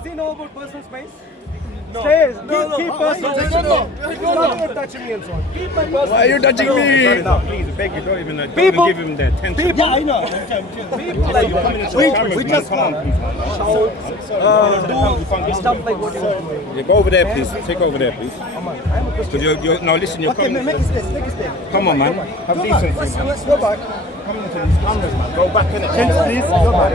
Does he know about personal space? No. Keep personal space. Don't touch me and so on. Keep my personal. Why are you touching me? No, please, beg you, don't even give him the attention. People, I know. People like We just want do stuff like what you want. Yeah, go over there, please. Take over there, please. I'm a Christian. Because you're no, listen, you're coming. Make a step. Come on, man. Have decency. Go back. Coming into these cameras, man. Go back in it. Please. Go back.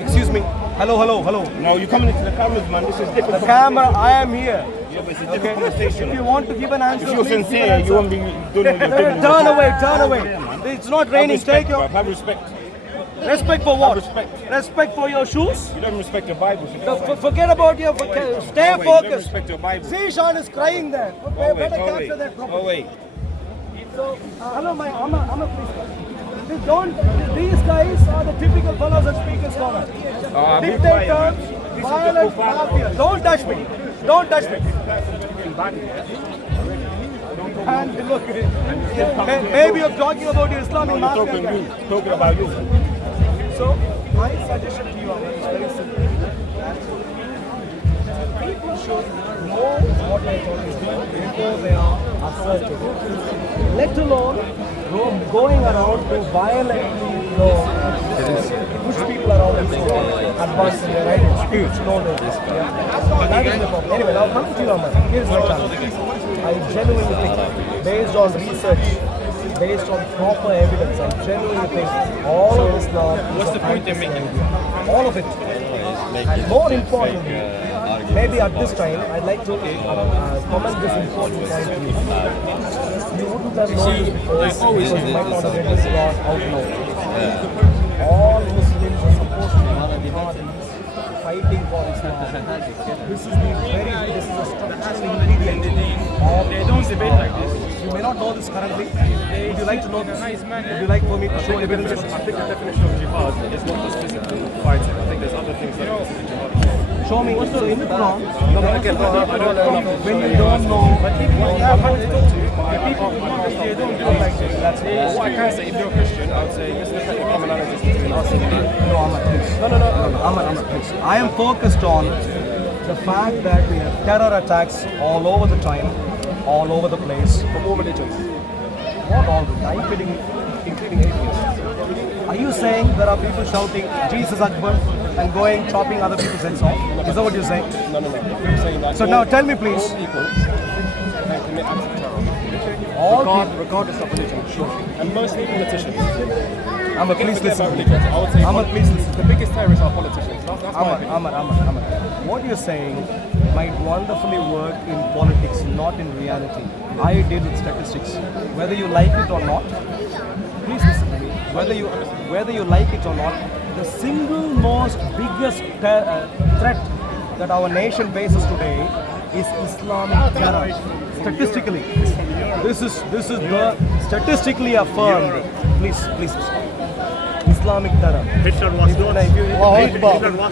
Excuse me. Hello. No, you're coming into the cameras, man. This is different. The camera, I am here. Yeah, but it's a different conversation. If you want to give an answer, If you're please give an sincere, answer. you won't be doing what you're doing. Turn away. It's not raining. Take your Have respect. respect for what? Respect. Respect for your shoes. You don't respect your Bible. So Forget about your. Stay you don't focused. respect your Bible. Zishan is crying there. Better capture that Oh properly. wait. So, hello, I'm a police guy. These guys are the typical fellows that speak as scholars. Dictators, violent, mafia. Don't touch me. And look, maybe you're talking about the Islamic mafia guy. Talking about you. So, my suggestion to you is very simple. People should know what they're talking about before they are assertive. Let alone going around to violently push people around and so on, advancing their ideas. Huge, no. That is the problem. Anyway, now coming to you, Ahmad. Here's my challenge. I genuinely think, based on research, based on proper evidence, I genuinely think all of Islam is a fantasy idea. All of it. And more importantly, maybe at this time, I'd like to comment this important point to you. You wouldn't have known this before because you might not have read this law out loud. All Muslims are supposed to be jihadis, fighting for Islam. This is a structural ingredient. They don't debate like this. You may not know this currently. Would you like to know this? Would you like for me to show evidence? I think the definition of jihad is not just physical fighting. I think there's other things that jihad. Show me. So in the Quran, when you don't know, They don't do it like this. that's it. What I can say, if you're a Christian, I would say let's look at the commonalities between us and you. No, Ahmad, please. No, Ahmad, please. I am focused on the fact that we have terror attacks all over the time, all over the place. From all religions. What all? Including atheists. Are you saying there are people shouting Jesus Akbar and going chopping other people's heads off? Is that what you're saying? No. I'm saying that So now tell me, please. all people can commit acts of terror. Regardless of religion, sure. And mostly politicians. Ahmad, please listen. I would say Ahmad, please listen. the biggest terrorists are politicians. That's my opinion. Ahmad. What you're saying might wonderfully work in politics, not in reality. I deal with statistics. Whether you like it or not, please listen to me. Whether you like it or not, the single most biggest threat that our nation faces today is Islamic terror. Statistically, this is the statistically affirmed. Please listen. Islamic terror. Hitler was not.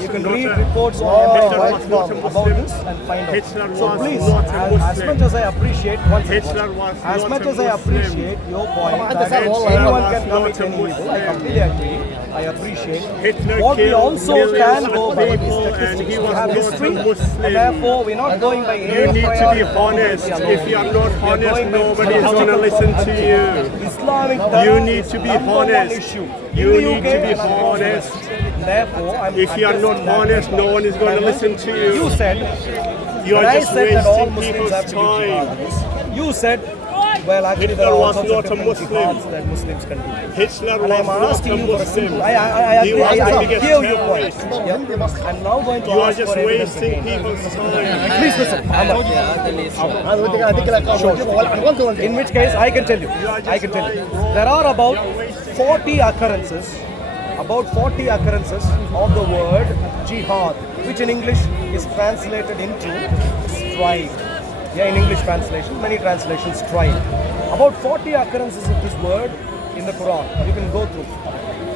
You can read reports about this and find out. Hitler So was please, not a as Muslim. much as I appreciate, Hitler was as not much a as I Muslim. appreciate your point that Hitler anyone was can commit not a any evil, I Muslim. completely agree. I appreciate. Hitler What we killed also millions can of go by is people and statistics. he We was have not a history, Muslim. and therefore we're not going by You need to be honest. If you are not honest, nobody is going to listen to you. Islamic terror You need to be is number one honest. issue. You In the need UK to be and across the honest. world. Therefore, If you are not honest, no one is going to listen to you. You said, You when are I just said that all wasting Muslims have people's to be time. jihadis, you said, well, actually there Hitler are all was sorts of not a different Muslim. jihads that Muslims can do. Hitler And was I'm not asking a you for a Muslim. simple. I He agree. was the I biggest hear your point. terrorist. Yeah. I'm now going to You are ask just for evidence wasting again. people's time. Please listen. In which case, I can tell you. There are about 40 occurrences. About 40 occurrences of the word jihad, which in English is translated into strike. Yeah, in English translation, many translations strike. About 40 occurrences of this word in the Quran. You can go through.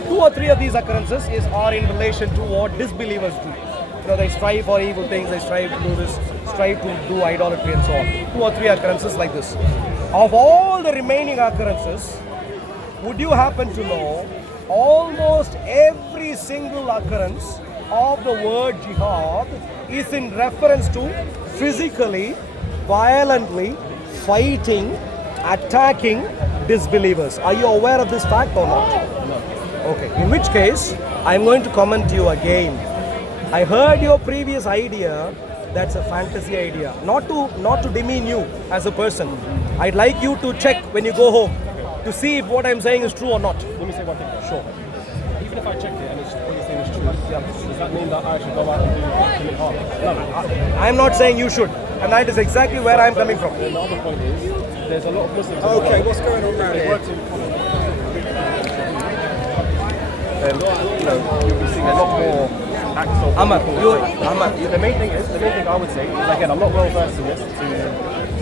2 or 3 of these occurrences are in relation to what disbelievers do. You know, they strive for evil things, they strive to do this, strive to do idolatry and so on. 2 or 3 occurrences like this. Of all the remaining occurrences, would you happen to know almost every single occurrence of the word jihad is in reference to physically, violently fighting, attacking disbelievers. Are you aware of this fact or not? No. Okay. In which case, I'm going to comment to you again. I heard your previous idea. That's a fantasy idea. Not to demean you as a person. I'd like you to check when you go home to see if what I'm saying is true or not. Let me say one thing. Sure. Even if I checked it and what you're saying is true, does that mean that I should go out and commit harm? No. I'm not saying you should. And that is exactly where I'm coming from. And the other point is, there's a lot of Muslims. Okay, what's going on around here? You'll be seeing a lot more acts of. The main thing I would say is, again, I'm not well versed in this to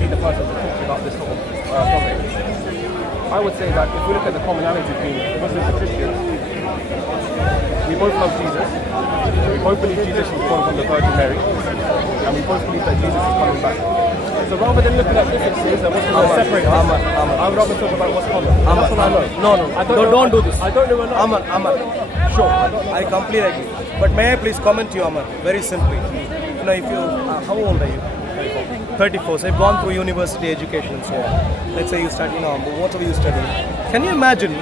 be the person to talk about this sort of topic. I would say that if we look at the commonality between Muslims and Christians, we both love Jesus. We both believe Jesus was born from the Virgin Mary, and we both believe that Jesus is coming back. So rather than looking at differences and what's going to separate us, I would rather talk about what's common. That's what I know. No, don't do this. I don't know enough. Amar. Sure, I completely agree. But may I please comment to you, Amar, very simply. You know, if you, how old are you? 34. So you've gone through university education and so on. Let's say you study now, whatever you study. Can you imagine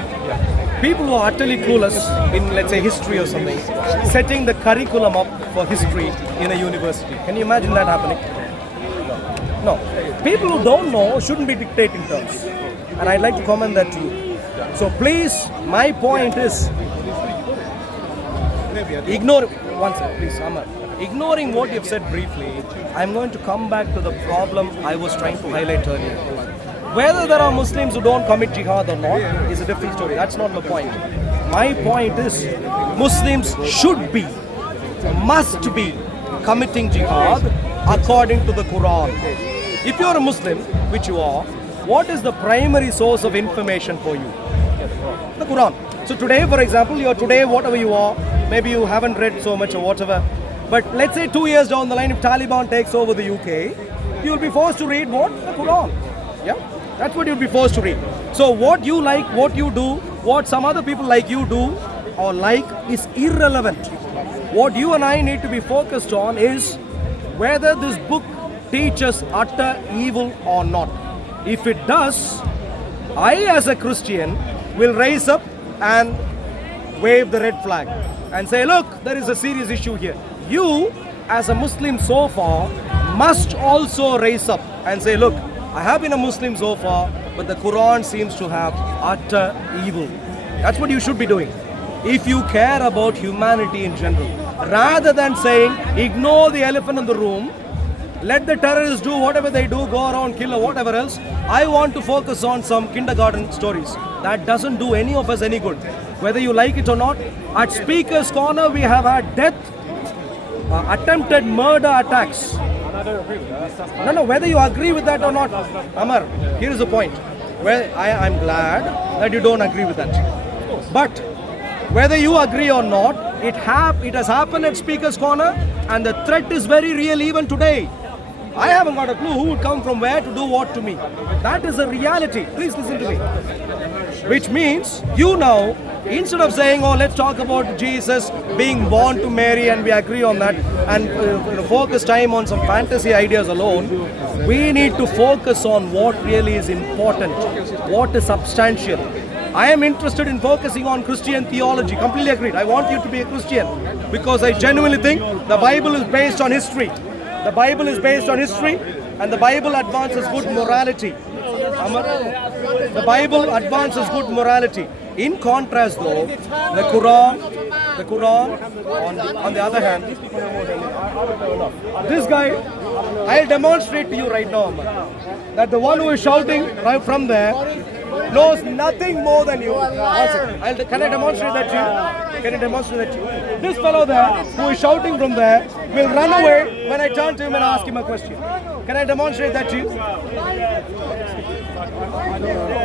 people who are utterly clueless in, let's say, history or something, setting the curriculum up for history in a university? Can you imagine that happening? No. People who don't know shouldn't be dictating terms. And I'd like to comment that to you. So please, my point is, ignore, one second, please, Amar. Ignoring what you've said briefly, I'm going to come back to the problem I was trying to highlight earlier. Whether there are Muslims who don't commit jihad or not is a different story. That's not the point. My point is, Muslims should be, must be committing jihad according to the Quran. If you're a Muslim, which you are, what is the primary source of information for you? The Quran. So today, for example, you're today whatever you are, maybe you haven't read so much or whatever, but let's say 2 years down the line, if Taliban takes over the UK, you'll be forced to read what? The Quran. Yeah? That's what you'll be forced to read. So what you like, what you do, what some other people like you do or like is irrelevant. What you and I need to be focused on is whether this book teaches utter evil or not. If it does, I as a Christian will raise up and wave the red flag and say, look, there is a serious issue here. You as a Muslim so far must also raise up and say, look, I have been a Muslim so far, but the Quran seems to have utter evil. That's what you should be doing. If you care about humanity in general, rather than saying, ignore the elephant in the room, let the terrorists do whatever they do, go around, kill or whatever else. I want to focus on some kindergarten stories. That doesn't do any of us any good. Whether you like it or not, at Speaker's Corner we have had death, attempted murder attacks. And I don't agree with that. No, whether you agree with that or not, Amar, here is the point. Well, I'm glad that you don't agree with that. But whether you agree or not, it has happened at Speaker's Corner and the threat is very real even today. I haven't got a clue who would come from where to do what to me. That is a reality. Please listen to me. Which means you now, instead of saying, oh, let's talk about Jesus being born to Mary and we agree on that and focus time on some fantasy ideas alone, we need to focus on what really is important, what is substantial. I am interested in focusing on Christian theology. Completely agreed. I want you to be a Christian because I genuinely think the Bible is based on history. The Bible is based on history and the Bible advances good morality. The Bible advances good morality. In contrast though, the Quran on the other hand, this guy, I'll demonstrate to you right now, that the one who is shouting right from there knows nothing more than you. Can I demonstrate that to you? Can I demonstrate that to you? This fellow there, who is shouting from there, will run away when I turn to him and ask him a question. Can I demonstrate that to you?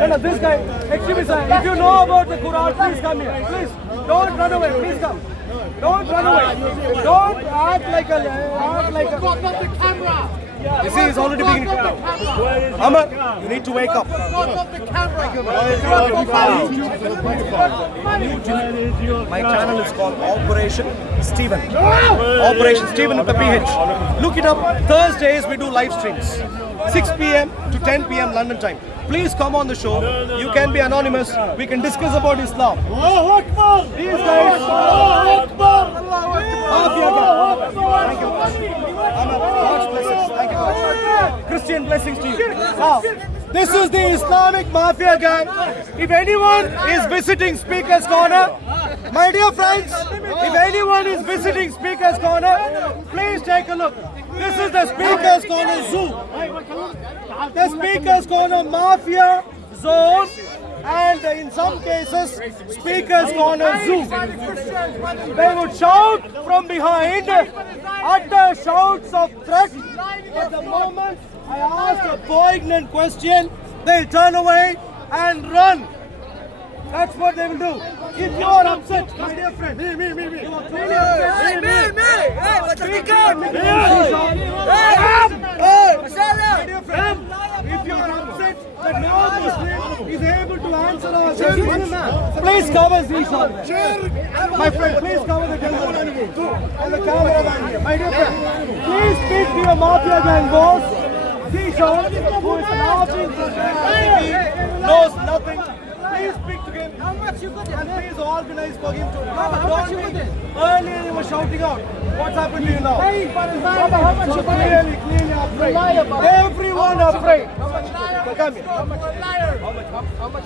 No, this guy, excuse me sir, if you know about the Quran, please come here. Please, don't run away, please come. Don't run away. Don't act like a... Got the camera. You see, he's already beginning to talk. Amar, you need to wake up. My channel is called Operation Steven. Operation Steven with the PH. Look it up. Thursdays we do live streams. 6 p.m. to 10 p.m. London time. Please come on the show. You can be anonymous. We can discuss about Islam. These guys. Mafia gang. Thank you. God's blessings. Thank you. Christian blessings to you. Now, this is the Islamic Mafia gang. If anyone is visiting Speaker's Corner, my dear friends, if anyone is visiting Speaker's Corner, please take a look. This is the Speaker's Corner Zoo. The Speaker's Corner Mafia Zone, and in some cases, Speaker's Corner Zoo. They would shout from behind, utter shouts of threat. At the moment I ask a poignant question, they'll turn away and run. That's what they will do. If you are upset, my dear friend, me. You are clearly upset. Hey, what's the speaker? My dear friend, if you are upset that no Muslim is able to answer our questions, please cover Zishan. My friend, please cover the gentleman and the cameraman here. My dear friend, please speak to your Mafia gang boss, Zishan, who is laughing from there, knows nothing. Please speak to him. How much you got and please organize for him to. How much you got? Earlier you were shouting out. What's happened to you now? Hey, how much you got? Clearly afraid. Everyone afraid. Come here. How much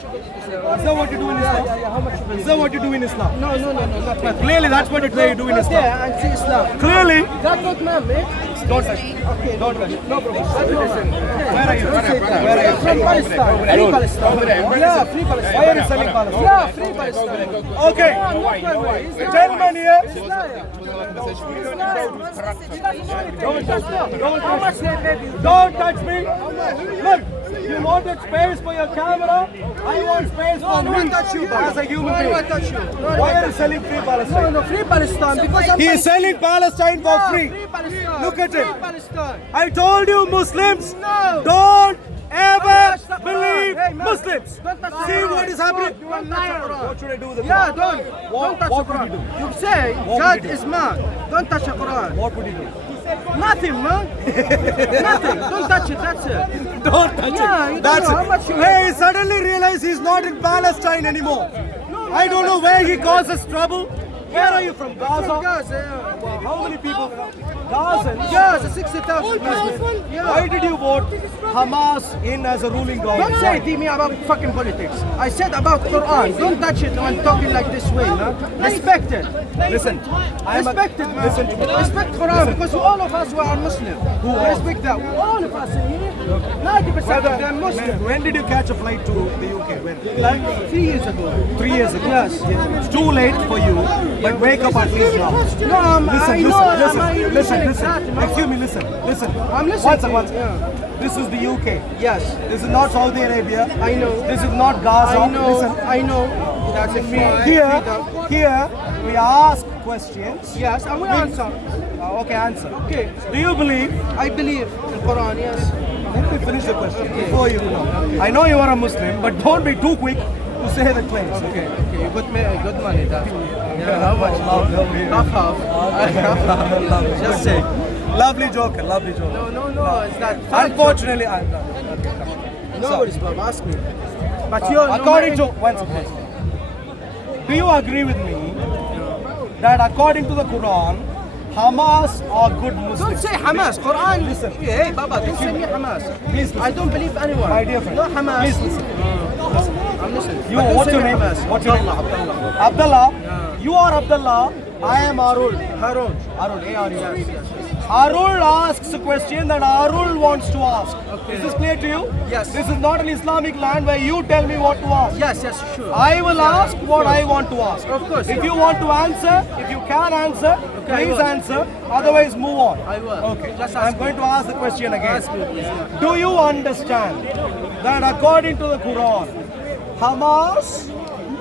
you got? Is that what you do in Islam? How much you got? Is that what you do in Islam? No. But clearly that's what you say you do in Islam. Yeah, and see Islam. Clearly. That's not man, mate. Don't touch me. Okay. Don't touch me. No problem. Where are you? From Palestine. Free Palestine. Yeah, free Palestine. Why are you selling Palestine? Yeah, free Palestine. Okay. Gentlemen here. Don't touch me. Look, you wanted space for your camera. I want space for me as a human being. Why are you selling free Palestine? No, free Palestine because he is selling Palestine for free. Look at it. I told you Muslims, don't ever believe Muslims. See what is happening? What should I do with the Quran? Yeah, don't touch the Quran. You say God is man. Don't touch the Quran. What would you do? Nothing, man. Nothing. Don't touch it. That's it. Don't touch it. That's it. Hey, suddenly realize he's not in Palestine anymore. I don't know where he causes trouble. Where are you from? Gaza? From Gaza, yeah. Wow. How many people? Gaza? Gaza, 60,000 people. Yeah. Why did you vote Hamas in as a ruling government? Don't say to me about fucking politics. I said about Quran. Don't touch it when talking like this way, man. Respect it. Listen. Respect it, man. Listen to me. Respect Quran because all of us are Muslim. Who respect that? All of us in here. 90% of them Muslim. When did you catch a flight to the UK? When? Like 3 years ago. 3 years ago? Yes. It's too late for you. But wake up at least now. No, listen. Excuse me, listen. I'm listening. Once. Yeah. This is the UK. Yes. This is not Saudi Arabia. I know. This is not Gaza. I know. Listen. I know. That's a free. Here, we ask questions. Yes, and we answer. Okay, answer. Okay. Do you believe? I believe in Quran. Yes. Let me finish the question before you know. I know you are a Muslim, but don't be too quick to say the claims. Okay. You got me good money. Yeah, how much? Half. Just say. Lovely joker. No, it's not. Unfortunately, I'm not. No worries, Bob. Ask me. But you're according to once. Do you agree with me that according to the Quran, Hamas are good Muslims? Don't say Hamas. Quran. Listen. Hey, Baba. Don't say me Hamas. Please listen. I don't believe anyone. My dear friend. No Hamas. Please listen. I'm listening. What's your name? What's your name? Abdullah. Yeah. You are Abdullah. I am Arul. Arul. A-R-U. Arul asks a question that Arul wants to ask. Okay. Is this clear to you? Yes. This is not an Islamic land where you tell me what to ask. Yes, sure. I will ask what I want to ask. Of course. If you want to answer, if you can answer, please answer. Otherwise, move on. I will. Okay. I'm going to ask the question again. Ask me, please. Do you understand that according to the Quran, Hamas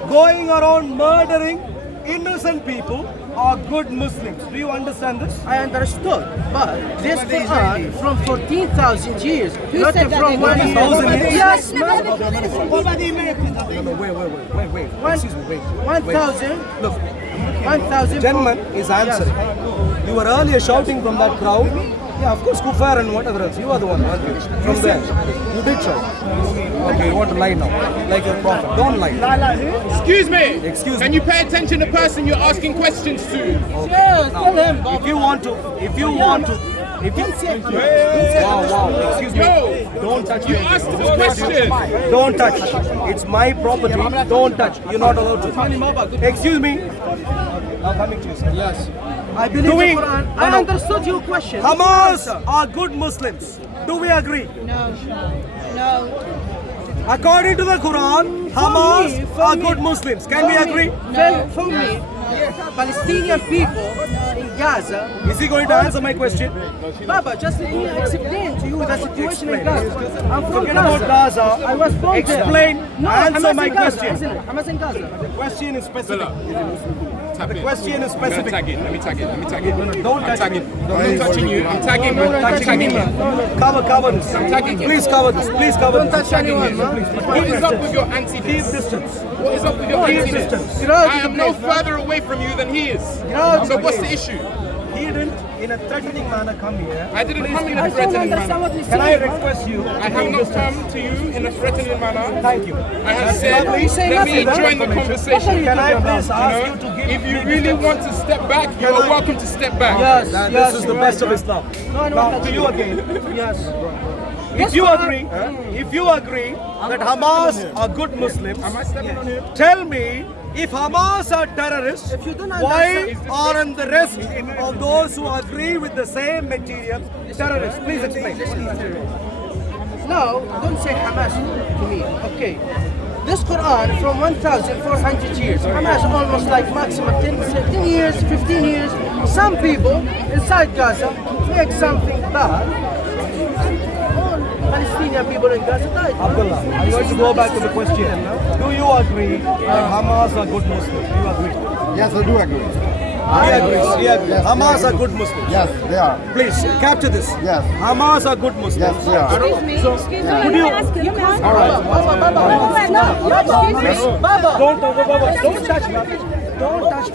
going around murdering innocent people are good Muslims. Do you understand this? I understood, but this Quran from 14,000 years, not said that from they 1,000 years. Yes, Wait. Excuse me, wait. 1,000. Look, 1,000. gentleman is answering. You were earlier shouting from that crowd. Yeah, of course, kuffar and whatever else. You are the one, aren't you? From there. You did shout. Okay, you want to lie now. Like your prophet. Don't lie. Excuse me. Excuse Can me. you pay attention to the person you're asking questions to? Yes, tell him. If you want to, if you... Wow, excuse me. Yo, Don't touch you me. asked him a question. Don't touch. It's my property. Don't touch. You're not allowed to. Excuse me. Now coming to you, sir. Yes. I believe Do we- the Quran. No, I no. understood your question. Hamas are good Muslims. Do we agree? No. According to the Quran, Hamas are good Muslims. Can we agree? For me, Palestinian people in Gaza. Is he going to answer my question? Baba, just let me explain to you the situation in Explain. Gaza. I'm from Forget about Gaza. I was born there. Explain. No, Answer Hamas my in Gaza, question. isn't it? Hamas in Gaza. The question is specific. Tap The in. question is I'm gonna specific. tag it. Let me tag it. Don't I'm touch tagging. me. I'm touching you. I'm tagging you. I'm tagging you. Cover this. tagging him. Please cover this. Please cover Don't this. touch anyone, man. What is up with your Keep anti-this? distance. What is up with your Keep anti-this? distance. I am no further away from you than he is. So what's the issue? He didn't, in a threatening manner, come here. I didn't come in I a don't threatening understand manner. what he's Can I saying. request you? I have not come to you in a threatening manner. Thank you. I have said, lovely. let me join the conversation. Can I please You ask know, you to give if you me really distance? want to step back, you are welcome to step back. Yes, Now, yes, this is the you're best right. of Islam. No, Now, to you again. Yes. If you agree that Hamas are good Muslims, Am I stepping on him? tell me, if Hamas are terrorists, If you don't why understand- aren't the rest of those who agree with the same material terrorists? Please explain. No, don't say Hamas to me. Okay. This Quran from 1,400 years. Hamas almost like maximum 10 years, 15 years. Some people inside Gaza make something bad. All Palestinian people in Gaza died. Abdullah, I'm going to go back to the question. Do you agree that Hamas are good Muslims? Do you agree? Yes, I do agree. He agrees. He agrees. Hamas are good Muslims. Yes, they are. Please capture this. Yes. Hamas are good Muslims. Yes, they are. Excuse me. Excuse me. Could you- You can't. Baba, Don't touch me. Don't touch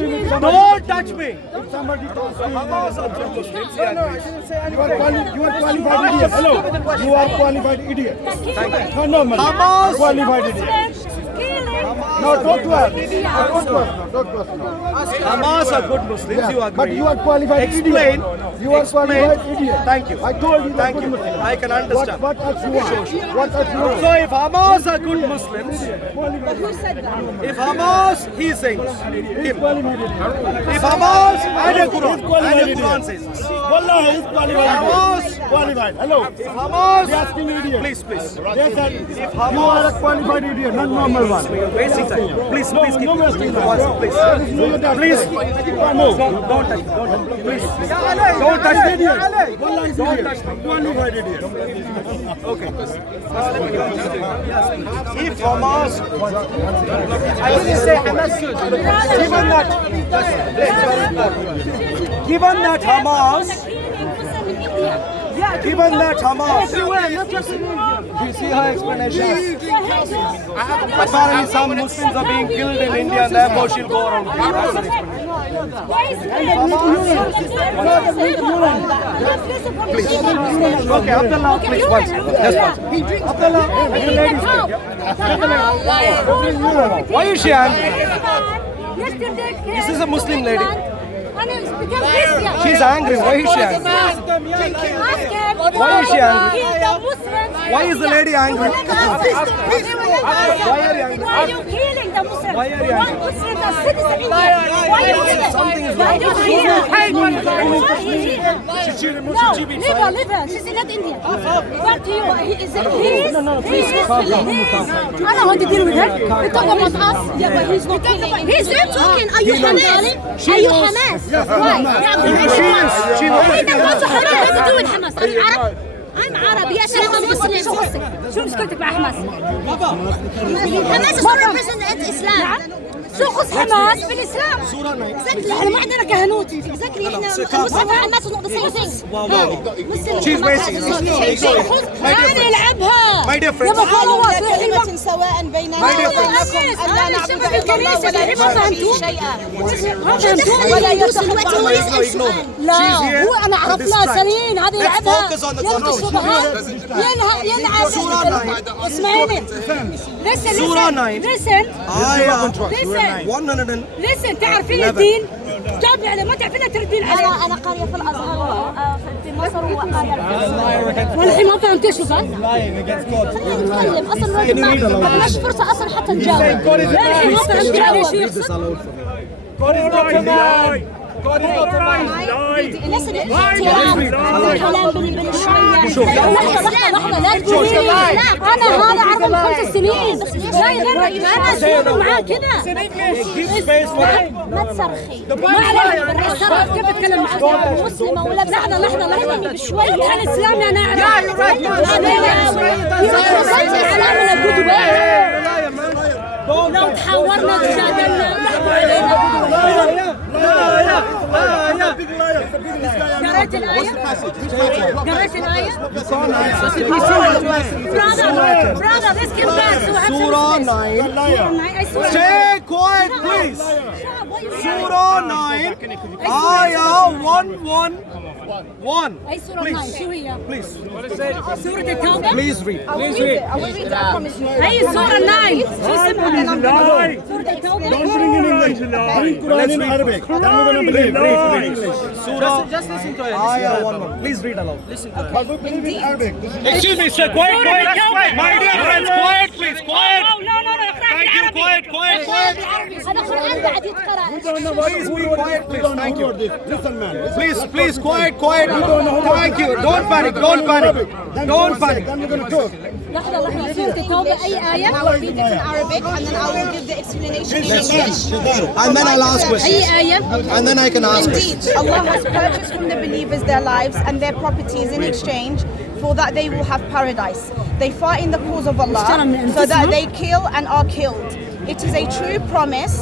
me. Don't touch me. Somebody told me Hamas are good Muslims. He no, I agrees. didn't say you are anything. qualified idiot. Hello. You are qualified idiot. No, no, man. Hamas- Qualified idiot. No, don't to us. Don't to us. Don't to us. Hamas are good Muslims. Yeah, You agree. but you are qualified Explain. idiot. You are qualified idiot. Thank you. I told you. Thank you. I can understand. What else you want? What else you want? So if Hamas are good Muslims, Who said that? if Hamas, he says, him. Qualified idiot. If Hamas and a Quran, qualified and a idiot. Quran says this. Wallah, he's qualified Hamas, idiot. Qualified. Hello. if Hamas, They asking me idiot. please, please. They said, If you are a Hamas, qualified idiot, not normal one. you're wasting time. Please, please keep no wasting time. once, please. Please, no, don't touch me. Don't touch me. Please. Don't touch me. Don't touch me. Qualified idiot. Okay. If Hamas, I didn't say Hamas should. given that Hamas, Yeah, given that Hamas, everywhere, not just in India. you see her explanation. Apparently some Muslims are being killed in India and therefore she'll go around. Okay, Abdullah, please, once. Just once. Abdullah, you ladies why is she angry? This is a Muslim lady. She's She's angry. Why is she angry? Why is she angry? Why Why is the lady angry? Why are you angry? Why are you killing the Muslims? Why are you angry? One Muslim is citizen in India. Why you do that? Something is Why wrong. you here? Why he here? No, leave her. She's not Indian. Back to you. Is it his? No, please. I don't want to deal with her. We talk about us. Yeah, but he's not killing. He's not talking. Are you Hamas? Are you Hamas? Why? She is. She knows. What's Hamas to do with Hamas? I'm Arab. I'm عربي يا شيخ مسلم. شو مشكلتك مع حماس؟ حماس is not represent Islam. شو خص حماس بالإسلام؟ exactly احنا ما عندنا كهنوت. exactly احنا مسلم حماس is not the same thing. مسلم حماس هذه يلعبها. My dear friends. كلمة سواء بيننا وبينكم ألا نعبد إلا الله ولا نشرك شيئا. ولا يتخذ لا هو أنا أعرف لا سليم هذا يلعبها يلقي الشبهات يلعب اسمعيني listen تعرفين الدين جاوبني عليه ما تعرفين تردين عليه. أنا قارية في الأزهر في مصر وقارية والحين ما فهمت شو قال؟ خلينا نتكلم أصلا ما عندناش فرصة أصلا حتى نجاوب. الحين ما فهمت عليه شو يقصد. لسه الكلام بين شوية. لحظة لا تقولي لي أنا هذا عرض من 5 سنين لا يغرك أنا أسوي معاه كذا. ما تصرخي ما عليك الصرخ كيف أتكلم معك مسلمة ولا لحظة بشوية أنا إسلامي أنا أعرف لو تحاورنا تجادلنا تحكوا علينا. قرأت الآية؟ Brother, let's get back. Surah 9. Stay quiet, please. Surah 9, Ayah 111. أي سورة 9 شو هي؟ Please. سورة التوبة؟ Please read. I will read it, I promise you. أي سورة 9 شو اسمها؟ سورة التوبة؟ Don't bring in English. Bring Quran in Arabic. Then we're going to believe. English. Surah Just listen to it. Ayah 111. Please read aloud. Listen to it. But we believe in Arabic. Excuse me, sir. Quiet. My dear friends, quiet, please. Quiet. No. Thank you. Quiet. هذا قرآن بعد يتقرأ. Please be quiet, please. Thank you. Listen, man. Please, quiet. Thank you. Don't panic. Then we're going to talk. لحظة سورة التوبة أي آية؟ I will read it in Arabic and then I will give the explanation in English. And then I'll ask questions. أي آية؟ And then I can ask Indeed, questions. Allah has purchased from the believers their lives and their properties in exchange for that they will have paradise. They fight in the cause of Allah so that they kill and are killed. It is a true promise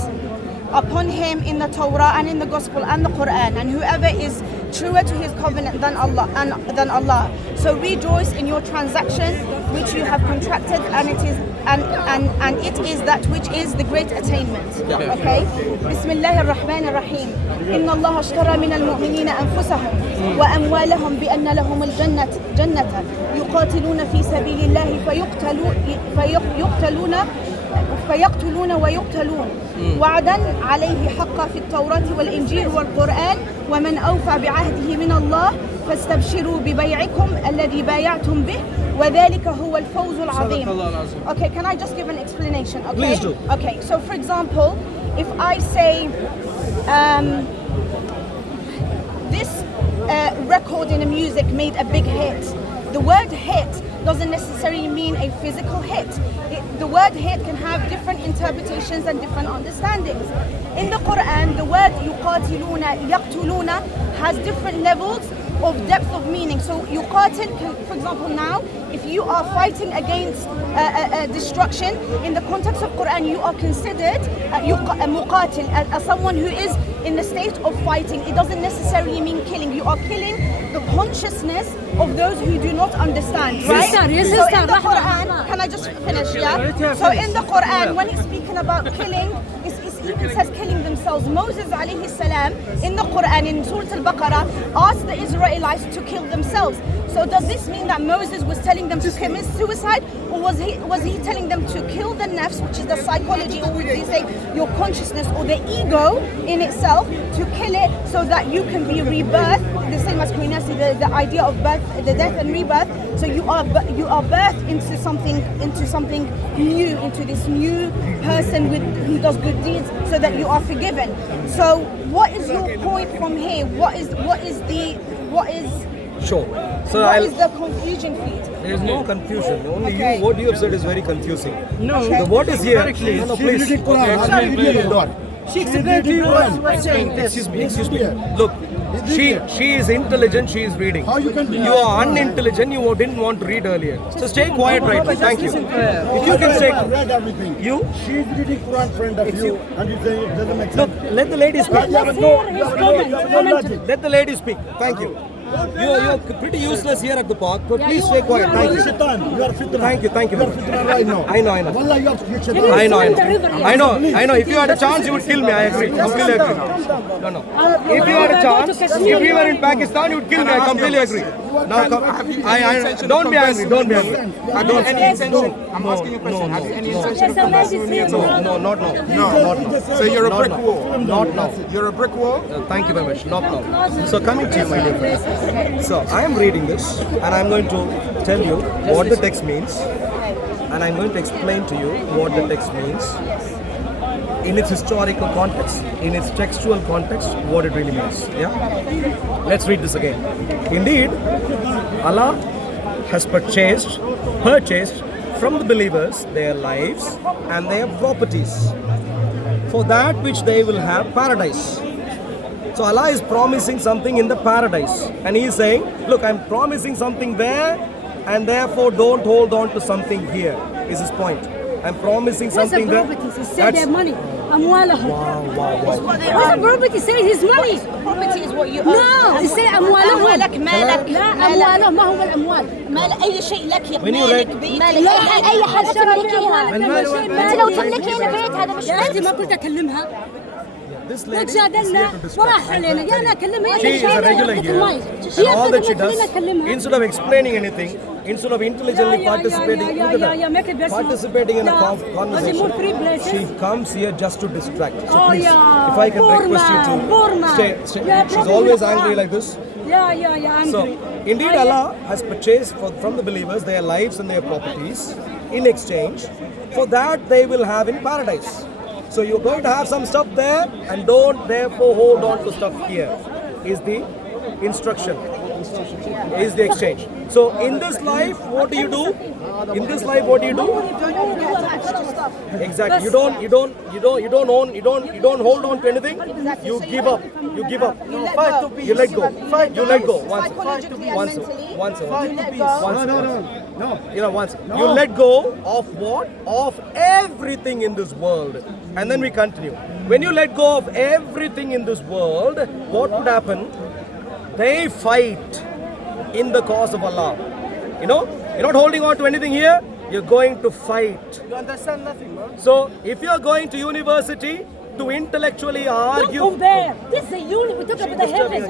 upon him in the Torah and in the Gospel and the Quran, and whoever is truer to his covenant than Allah. So rejoice in your transaction which you have contracted, and it is that which is the great attainment. Okay? Bismillahir Rahmanir Rahim. Inna Allah ashtara min al-mu'minina anfusahum wa amwalahum bi anna lahum al-jannata yuqatiluna fi sabilillahi فيقتلون ويقتلون وعدا عليه حقا في التوراة والإنجيل والقرآن ومن أوفى بعهده من الله فاستبشروا ببيعكم الذي بايعتم به وذلك هو الفوز العظيم. Okay, can I just give an explanation? Okay? Please do. Okay, so for example, if I say this record in a music made a big hit, the word hit doesn't necessarily mean a physical hit. The word hit can have different interpretations and different understandings. In the Quran, the word yuqatiluna, yaqtuluna has different levels of depth of meaning. So yuqatil can, for example, now, if you are fighting against destruction, in the context of Quran, you are considered a muqatil, as someone who is in the state of fighting. It doesn't necessarily mean killing. You are killing the consciousness of those who do not understand, right? So in the Quran, can I just finish, yeah? So in the Quran, when it's speaking about killing, it says killing themselves. Moses alayhi salam in the Quran in Surah Al-Baqarah asked the Israelites to kill themselves. So does this mean that Moses was telling them to commit suicide, or was he telling them to kill the nafs, which is the psychology, or would he say your consciousness or the ego in itself, to kill it so that you can be rebirthed? The same as Quinasi, the idea of birth, the death and rebirth. So you are birthed into something new, into this new person who does good deeds, so that you are forgiven. So what is your point from here? What is Sure. So what is the confusion feed? there is no confusion. Only Okay. what you have said is very confusing. No. The what is here? No, please. She explained to you what's saying this. Excuse me. Look, She is intelligent, she is reading. How you can deny? You are unintelligent, you didn't want to read earlier. So stay quiet right now. Thank you. If you can stay I read everything. You? She's reading Quran friend of you, and you say it doesn't make Look, sense. let the lady speak. You have no logic. Let the lady speak. Thank you. You're pretty useless here at the park, but please stay quiet. Thank you. Shaitan, you are fitna. Thank you. You are fitna right now. I know. Wallah, you are shaitan. I know. If you had a chance, you would kill me. I agree. Completely agree. No. If you had a chance, if you were in Pakistan, you would kill me. I completely agree. Now, don't be angry. Don't be angry. Have you any intention? I'm asking you a question. Have you any intention of coming soon here? No, not now. No. So you're a brick wall. Not now. You're a brick wall? Thank you very much. Not now. So coming to you, my dear friend. So I am reading this, and I'm going to tell you what the text means, and I'm going to explain to you what the text means in its historical context, in its textual context, what it really means. Yeah. Let's read this again. Indeed, Allah has purchased from the believers their lives and their properties, for that which they will have paradise. So Allah is promising something in the paradise, and He is saying, look, I'm promising something there, and therefore don't hold on to something here, is His point. I'm promising something there. He said their money. أموالهم. Wow. What's the property say his money? Property is what you own. No, he say أموالهم. أموالك مالك. لا أموالهم ما هو الأموال. مال أي شيء لك يا When you مالك read- بيتك. لا أي حاجة تملكيها. أنت لو تملكين بيت هذا مش يا أختي ما قلت أكلمها. This لا lady is تجادلنا here to distract. وراح علينا يا أنا أكلمها She is a regular here, and all that she does, instead of explaining anything, instead of intelligently participating in a conversation, she comes here just to distract. So please, if I can request you to stay. She's always angry like this. Yeah, So, indeed, Allah has purchased from the believers their lives and their properties in exchange. For that, they will have in paradise. So, you're going to have some stuff there, and don't therefore hold on to stuff here. Is the instruction. Is the exchange. So, in this life, what do you do? In this life, what do you do? Exactly. You don't hold on to anything. You give up. You let go. You let go. Once. You let go of what? Of everything in this world. And then we continue. When you let go of everything in this world, what would happen? They fight in the cause of Allah. You're not holding on to anything here. You're going to fight. You understand nothing, man. So, if you're going to university to intellectually argue, Don't go there. This is a uni. We talk about the heaven.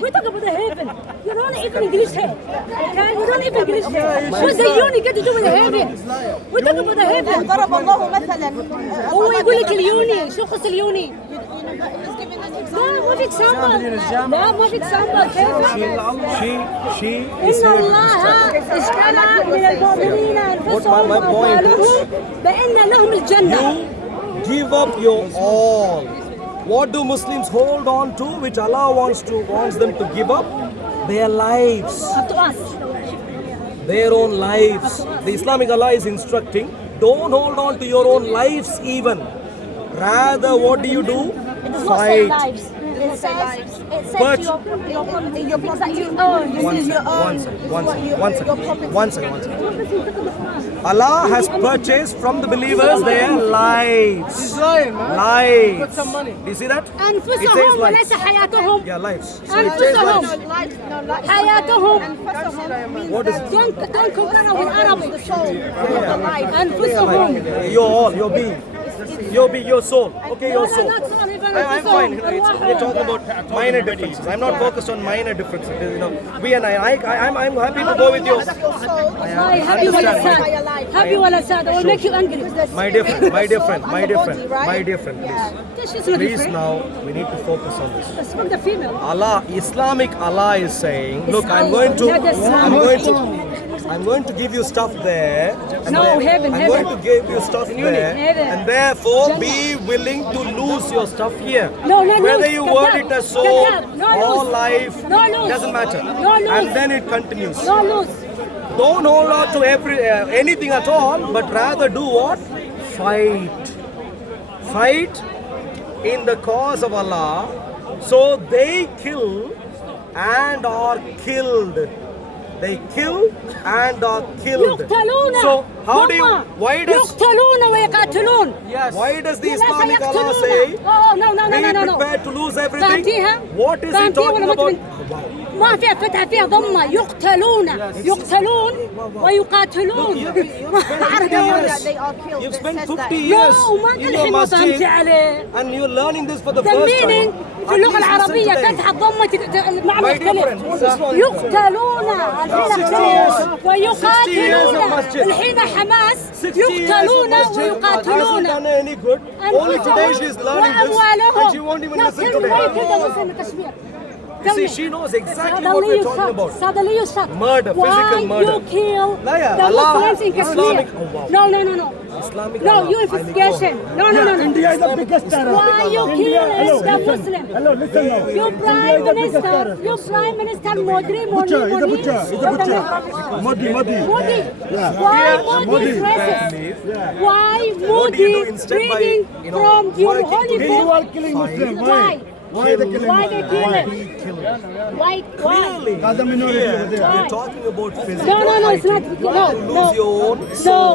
We talk about the heaven. You don't even English here. Okay? You don't even English here. What's the uni got to do with the heaven? We talk about the heaven. ضرب الله مثلا. هو يقول لك اليوني. شو خص اليوني؟ لا ما في اكزامبل. لا ما في اكزامبل. she إن الله اشترى من المؤمنين أنفسهم وأموالهم بأن لهم الجنة. give up your all. What do Muslims hold on to, which Allah wants them to give up? Their lives. Up to us. Their own lives. The Islamic Allah is instructing, don't hold on to your own lives even. Rather, what do? It does not say Fight. lives. It says lives. It says But- your things that you own. One second. Allah has purchased from the believers their lives. He's lying, man. Lives. Put some money. Do you see that? It أنفسهم says lives. وليس حياتهم. Yeah, lives. So it says أنفسهم. lives. حياتهم. What is it? Don't compare with Arabic. Yeah. أنفسهم. Your being. Your soul. Okay, your soul. I'm not sorry, but I'm fine. We're talking about minor differences. I'm not focused on minor differences. We and I'm happy to go with yours. Happy ولا sad. I will make you angry. My dear friend, please now we need to focus on this. Respect the female. Allah, Islamic Allah is saying, look, I'm going to give you stuff there. And No, heaven. I'm going to give you stuff there. Heaven. And therefore be willing to lose your stuff here. No, Whether lose. you word it as soul No, or lose. life, No, lose. doesn't matter. No, lose. And then it continues. No lose. Don't hold on to anything at all, but rather do what? Fight. Fight in the cause of Allah, So they kill and are killed. They kill and are killed. يقتلون. So how do you? Why does? يقتلون ويقاتلون. Yes. Why does the لا Islamic Allah سيقتلون. say? Oh no no no Be no no no. prepared to lose everything. فهمتيها؟ What is he فهمتيها talking ولا ما about? تبين؟ ما فيها فتحة فيها ضمة. يقتلون يقتلون ويقاتلون. that they are killed. You've It spent says 50 that. years No ما in أنت your الحين ما فهمتي masjid عليه. and you're learning this for the The first meaning time. في اللغة At least العربية listen today. فتحة ضمة معنى My dear مختلف. friend, what is wrong? يقتلون الحين 60 years. اختلف 60 years of ويقاتلون masjid. الحين حماس 60 years of يقتلون masjid ويقاتلون hasn't done any good. Only today she is learning this and she won't even listen today. كذا مسلم كشمير. You see, she knows exactly هذا what اللي we're talking يشك about. هذا اللي يشك. Murder, physical Why murder. you kill لا يا the Allah, Muslims in Kashmir? Islamic- oh, wow. No no no no. Islamic No, Allah, you investigation. No no no no. India is the biggest terror. Why you India, kill hello, the listen. Muslim? Hello, listen now. Your India Prime is the biggest Minister, terror. your Prime Minister Modi, Butcher, he's a butcher. He's a butcher. Modi. Modi. Yeah. Why Modi Modi is racist? Why What do you Modi do instead by, reading you know, from your working holy to You book? are killing Muslims. Why? Why they killing Why they Muslims? kill it? Why? Clearly, As a minority here, over there. we're talking about physical No, no, no, it's not. fighting. No, To no. lose your own No, soul.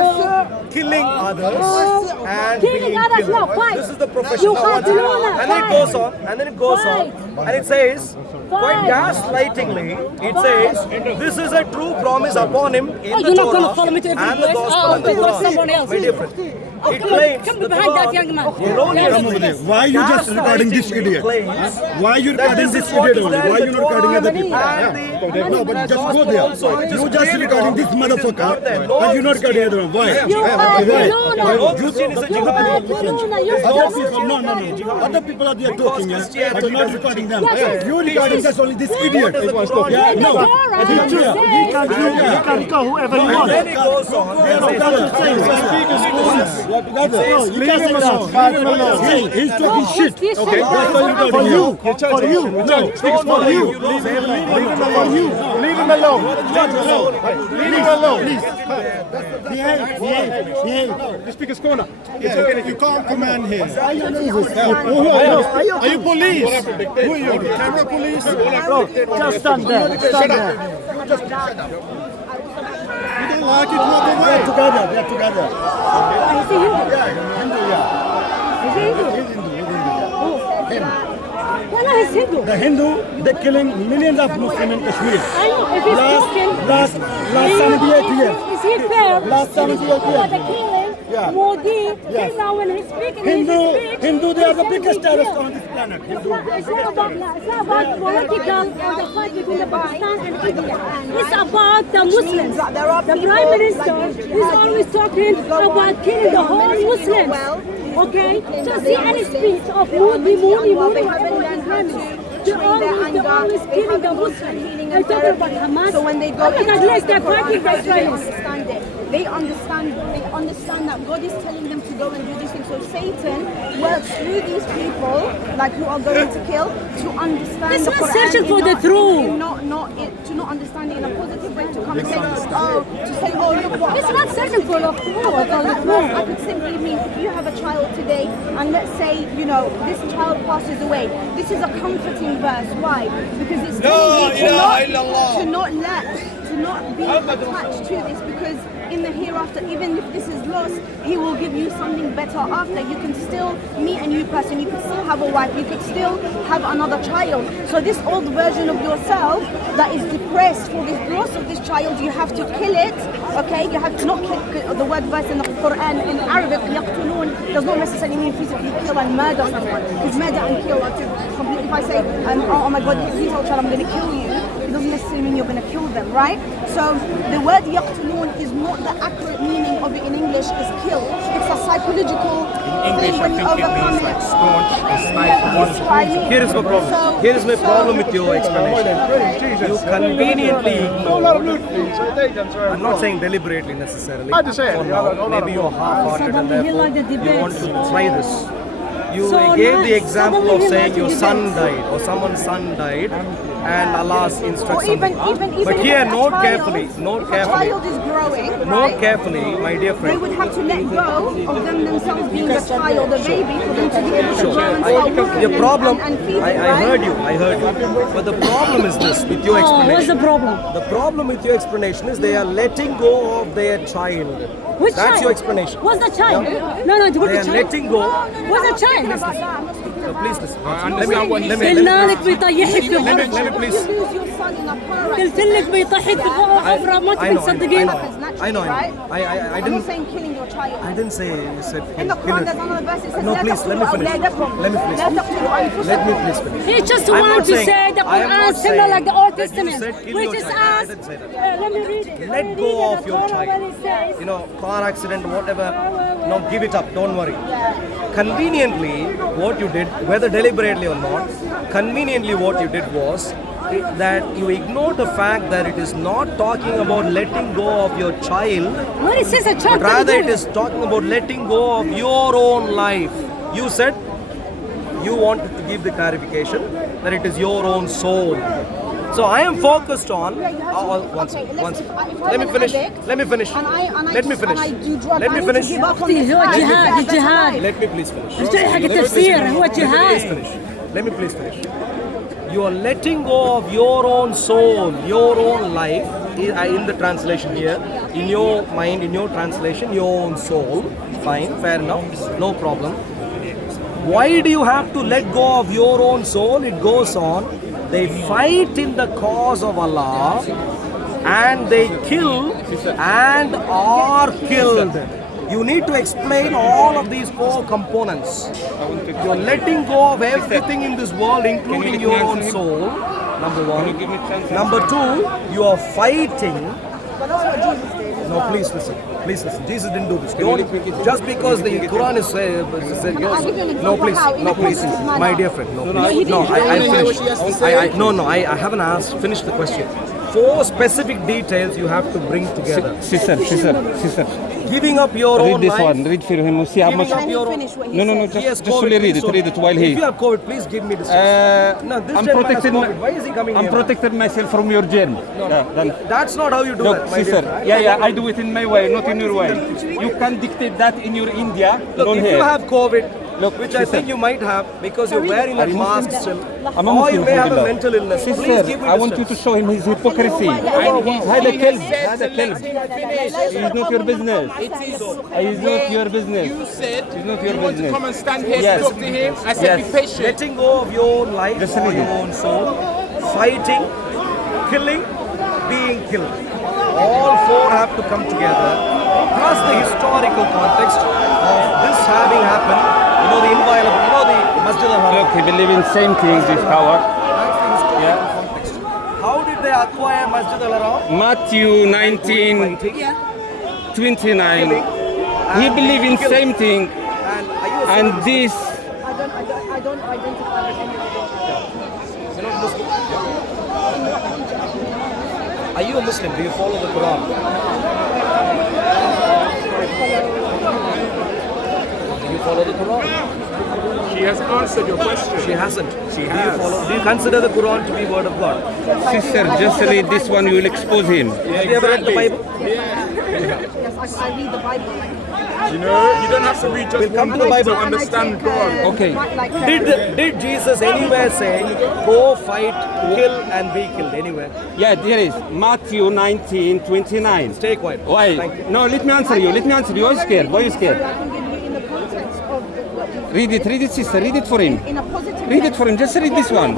no. Killing others and Killing being others, killed. no, fight. This is the professional You can't do that, and then it fight. goes on, and then it goes on, Fight. and it says, quite Fight. gaslightingly, it says, this is a true promise upon him in Oh, the you're not Torah gonna follow me to every and the place? gospel Oh, and the okay, that's someone Quran. else. Very different. Oh, It come on, claims come the behind that Quran young man. erroneously, Why you just regarding this idiot? claims Why you that regarding this this is what idiot is only? there Why in you the not regarding Torah other people? and No, but the just go gospel there. also, which is You just clearly regarding wrong. this It is motherfucker, not there. and you not regarding other one. Why? You No Christian is a jihadi. Other people, no. Other people are there talking, yeah, but you're not recording them. You regarding just only this idiot. Yeah, no. He can go whoever you And then it goes on and says, Leave him alone. He's talking shit. Okay, that's why you're recording him. For you. No, it's for you. Leave him alone. Leave him alone. Please. Behave. The speaker's corner. You can't command him. Are you police? Who are you? Camera police? Just stand there. Stand there. You don't like it, walk away. They're together. Is he Hindu? Is he Hindu? Him. No, no, he's Hindu. The Hindu, they're killing millions of Muslims in Kashmir. I know, if he's talking. Last 78 years. Is he fair? Last 78 years. The killing, Yeah. Modi, Yes. now when he's speaking, Hindu, they are the biggest terrorists on this planet. It's not about political or the fight between the Pakistan and India. It's about the Muslims. The Prime Minister is always talking about killing the whole Muslims. Okay? So see any speech of Modi, whatever his name is. They're always killing the Muslims. They're talking about Hamas. So when they go oh my God, into yes, they're fighting the they Israelis. understand it. They understand that God is telling them to go and do these things. So Satan works through these people, like who are going to kill, to understand It's the not Quran, searching for the truth. to not understand it in a positive way, to come and say, look what. It's not searching for the truth. I could simply mean if you have a child today and let's say, this child passes away. This is a comforting verse. Why? Because it's telling you to not be attached to this, because in the hereafter, even if this is lost, he will give you something better after. You can still meet a new person, you can still have a wife, you could still have another child. So this old version of yourself that is depressed for this loss of this child, you have to kill it, okay? You have to not kill. The word verse in the Quran in Arabic, يقتلون, does not necessarily mean physically kill and murder someone. Because murder and kill are two completely. If I say, oh my God, please tell child I'm going to kill you, it doesn't necessarily mean you're going to kill them, right? So the word يقتلون is not the accurate meaning of it in English, is kill. It's a psychological thing when you overcome it. Here is my problem. Here is my problem with your explanation. You conveniently ignore. I'm not saying deliberately necessarily. For now, maybe you're half-hearted and therefore you want to try this. You So gave now the example of suddenly saying we your want to son give died or someone's son died and Allah's instructs Or even, something. even But if here, a note child- carefully, note if carefully. a child is growing, Note right, carefully, my dear they friend. would have to let go of them themselves being a child, a baby, for them to be able to grow and start walking Your problem, and feeding, I right? heard you, I heard you. But the problem is this with your Oh, what's the explanation. problem? The problem with your explanation is they are letting go of their child. Which That's child? your explanation. What's the child? No, no, They what's the are child? letting go. What's the child? So please listen. understand what he's قلنا لك بيطيحك في let me الغرفة. please. You lose your son in a car قلت لك بيطيحك في الغرفة ما I تبي know, تصدقين. I know. right? I I'm not didn't. saying killing your child. I didn't say you said In the kill Quran, it. there's another verse. It says, No, لا please, let me تقتلوا finish. أولادكم. Let me finish. لا تقتلوا أنفسكم. Let me please finish. He just I'm want not to saying- say the I am Quran not similar like the saying Old that you Testament, said kill which your is child. I asked. didn't say that. Let me read it. Let go of your What child. it says. You know, car accident, whatever. No, give it up. Don't worry. Conveniently, what you did, whether deliberately or not, conveniently what you did was that you ignored the fact that it is not talking about letting go of your child, When it says a child, but rather don't it do is talking about letting go of your own life. You said you wanted to give the clarification that it is your own soul. So I am focused on. One second. Let me finish. Let me finish. Let me finish. Let me finish. أختي هو جهاد الجهاد. Let me please finish. مش حق التفسير هو Let me جهاد. finish. Let me please finish. You are letting go of your own soul, your own life. In the translation here, in your mind, in your translation, your own soul. Fine, fair enough, no problem. Why do you have to let go of your own soul? It goes on. They fight in the cause of Allah and they kill and are killed. You need to explain all of these four components. You're letting go of everything in this world, including your own soul. Number one. Number two, you are fighting. No, please listen. Please listen. Jesus didn't do this. Don't, just because the Quran is said yours. No, please. No, please. My dear friend. No, please. No, I finished. I haven't asked. Finish the question. Four specific details you have to bring together. Sister. Giving up your Read own this life. one. Read for him. We'll see how much. Giving up your own. Finish what he No, said. He has just COVID, only read please it. Read it while If he. you have COVID, please give me this. No, this I'm gentleman has protecting. COVID. Why is he coming I'm here? protecting myself from your germ. That's not how you do Look, that, my dear sister. friend. Yeah. I do it in my way, not in your way. You can dictate that in your India, Look, not if here. you have COVID, Look, which I sister. think you might have because you're wearing that mask still, I'm a or you Muslim, may have a alhamdulillah. mental illness. Please Sister, give me I want you to show him his hypocrisy. هذا كلب. He's not your business. He's not your business. You said He's not you your want to business. come and stand here Yes. to talk to him. I said, Yes. be patient. letting go of your own life Just or read your it. own soul, fighting, killing, being killed. All four have to come together. Plus the historical context of this having happened. You know the inviolable. You know the Masjid al-Haram. Look, he believes in same things, this coward. That's the historical context. How did they acquire Masjid al-Haram? Matthew 19:29. He believes in Killing. same thing, And are you a and Muslim? this. I don't identify with any religion. You're not Muslim. Are you a Muslim? Do you follow the Quran? Do you follow the Quran? She has answered your question. She hasn't. Do you consider the Quran to be word of God? Sister, just read this one, you will expose him. Have you ever read the Bible? Yes, I read the Bible. You know, you don't have to read just We'll come one to the book Bible. to understand God. Okay. Did Jesus anywhere say, go fight, kill and be killed? Anywhere? Yeah, there is Matthew 19:29. Stay quiet. Why? Thank you. No, let me answer you. Why are you scared? Why are you scared? I can give you in the context of what you Read it, sister. Read it for him. in a positive Read it way. for him. Just read this one.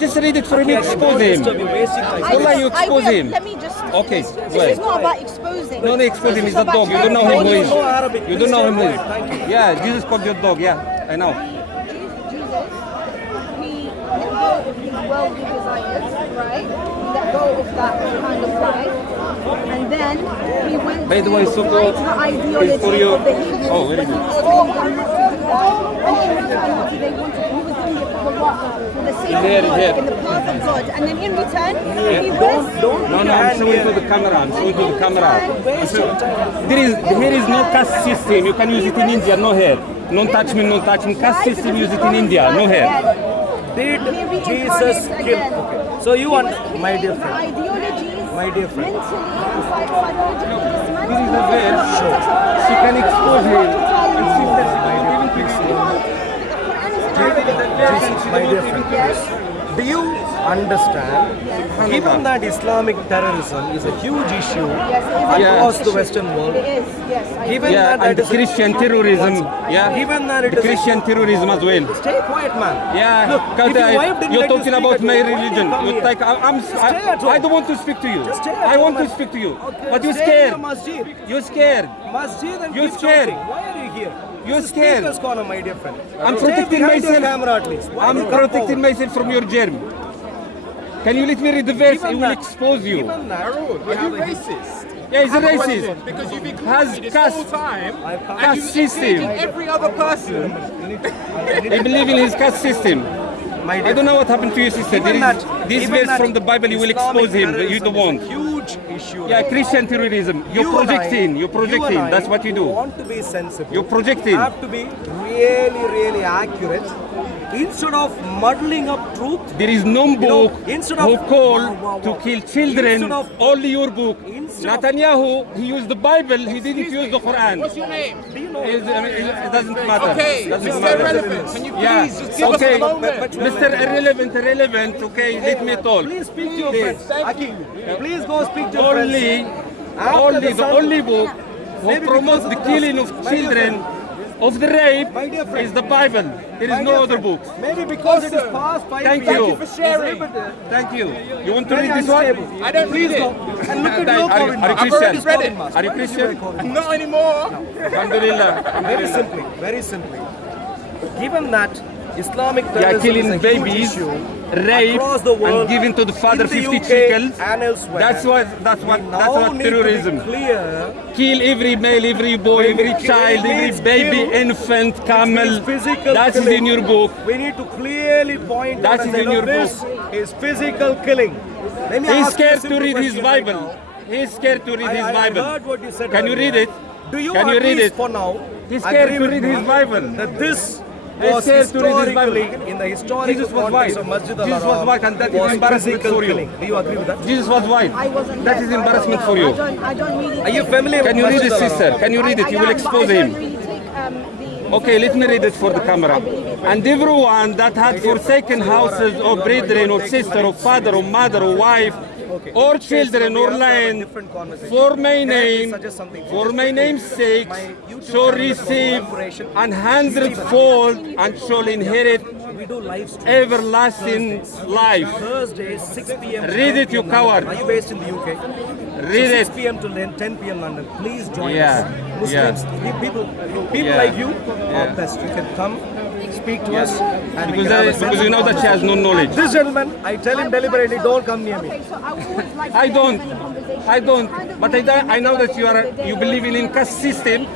Just read it for him. Expose him. Disturb you, waste your time. Wallah, you I expose will. him. Let me just. Okay, This go ahead. is not about exposing. No, expose him. This He's is a dog. You don't know him who clarifying. is. know Arabic. You don't know him who Please is. stay quiet. Thank you. Yeah, Jesus called your dog. Yeah, I know. Jesus, he let go of his worldly desires, right? He let go of that kind of life, and then he went By the way, to Suko fight the ideology is for you. of the Hindus, Oh, very but he good. was telling them not to do that. And in return, what did they want to do? He was doing it for Allah, for the sake of Here, God, here. in the path of God. And then in return, he was No, I'm showing to the camera. I'm showing to the camera. There is no caste system. You can use it in India, no here. non touch me, non touch me. Caste system use it in India, no hair. Did Jesus kill? Okay. So you want, my dear friend. Ideologies, My dear friend. mentally, psychologically, This is a verse. She can expose him and see that she will even fix My dear friend. Do you understand? Given that Islamic terrorism is a huge issue across the Western world, It is, yes. given Yeah, that and the is a- Christian terrorism. Yeah, Given that it the is a- Christian terrorism as well. Stay quiet, man. Yeah, Look, because if your wife didn't you're let you talking speak about at my all, why did you religion. come You're here? like, Stay at home. I don't want to speak to you. Just stay at I want home to and- speak to you, Okay, but you're stay in scared. the masjid. You're scared. Masjid and You're keep scared. shouting. Why are you here? You're This is scared. Speaker's corner, my dear friend. I'm Stay protecting behind your myself. camera at least. Why I'm do you come protecting forward? myself from your germ. Can you let me read the verse? Given It will that- expose you. given that- Arul, are you racist? Yeah, he's a racist. Because you've been Has calling this caste- whole time, caste and you've system. included every other person. They believe in his caste system. My I dear don't know what happened to your sister. There Given is that- this given verse that from the Bible, you will Islamic expose him, but you terrorism don't is want. a huge issue. Yeah, Christian terrorism. You're You and I- projecting. You're projecting. you and I That's what you do. Want to be sensible. You're projecting. Have to be really accurate. Instead of muddling up truth. There is no book instead who of- call Wow. to kill children. Instead of- Only your book. Instead of- Netanyahu, he used the Bible. He didn't use the Quran. What's your name? It doesn't matter. Okay, Doesn't Mr. matter. Irrelevant, can you please Yeah. just give Okay. us a moment? Mr. Irrelevant. Okay, let me talk. Please speak to your Please. friends. Aki, please go speak to your friends. Only the the sun- only book who Maybe promotes because the of killing us. of My dear children, friend. of the rape, My dear friend. is the Bible. There My is no dear other friend, book. Maybe because it is past 5 Thank p.m. you. for sharing. Thank you. You want to Very read this one? unstable. I don't Please read go. it. And look at your Are you comment. I've Christian? already read it. Are you Christian? Not anymore. Alhamdulillah. Very simply. Given that Islamic They are terrorism killing is a babies, huge issue rape, across the world, and giving to the father in the 50 UK shekels. and elsewhere. That's what Now terrorism. need to be clear. Kill every male, every boy, every child, every means baby, kill. infant, camel. It's physical That is killing. in your book. We need to clearly point That out is and say, in your "No, this is physical killing." Let me He's ask you a scared to simple read his question right Bible. now. He's scared to read his I Bible. heard what you said Can you earlier. read it? Do you Can at you read least it? for now He's scared agree to with read me his Bible. that this He's was scared to read his historically Bible. in the historical Jesus was context white. of Masjid Jesus was al-Haram white, and that is was embarrassment physical for you. killing. Do you agree with that? Jesus was white. I wasn't That there, is so I don't embarrassment know. for you. I don't really Are you take- familiar Can with you read it, Masjid al-Haram? sister? Can you read it? You will I am, but expose I him. don't really take, the Okay, let me read it for the camera. And everyone that had forsaken houses or brethren or sister or father or mother or wife or children or land for my name, for my name's sake, shall receive an hundredfold and shall inherit We do live streams. everlasting life. Thursday, 6 p.m. to Read 10 it, you p.m. coward. Are you based in the UK? Read So it. 6 p.m. to 10 p.m. London. Please join Yeah, us. Muslims, people Yeah. like you Yeah. are best. You can come, speak to us, and we Because, can have a because you know that she has no knowledge. This gentleman, I tell him deliberately, don't come near me. Okay, so I would like to I get don't. this conversation. I don't. But I know that you believe in caste system,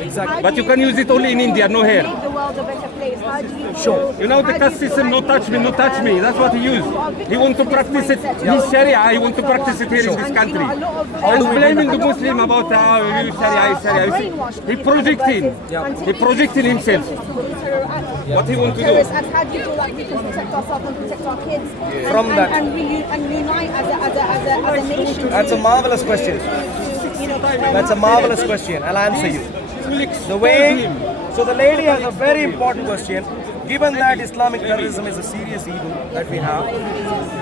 but you can use it only in India, no here. Make the world a better place. How do you Sure. You know the caste system, no touch me, no touch me. That's what he used. He want to practice it, his Sharia, he want to practice it here in this country. And blaming the Muslim about Sharia. He projecting. He projecting himself. What he want to do. Terrorist acts, how do you feel like we can protect ourselves and protect our kids? From and, that. and unite as a nation. That's a marvelous question. That's a marvelous question. I'll answer you. The way, so the lady has a very important question. Given that Islamic terrorism is a serious evil that we have,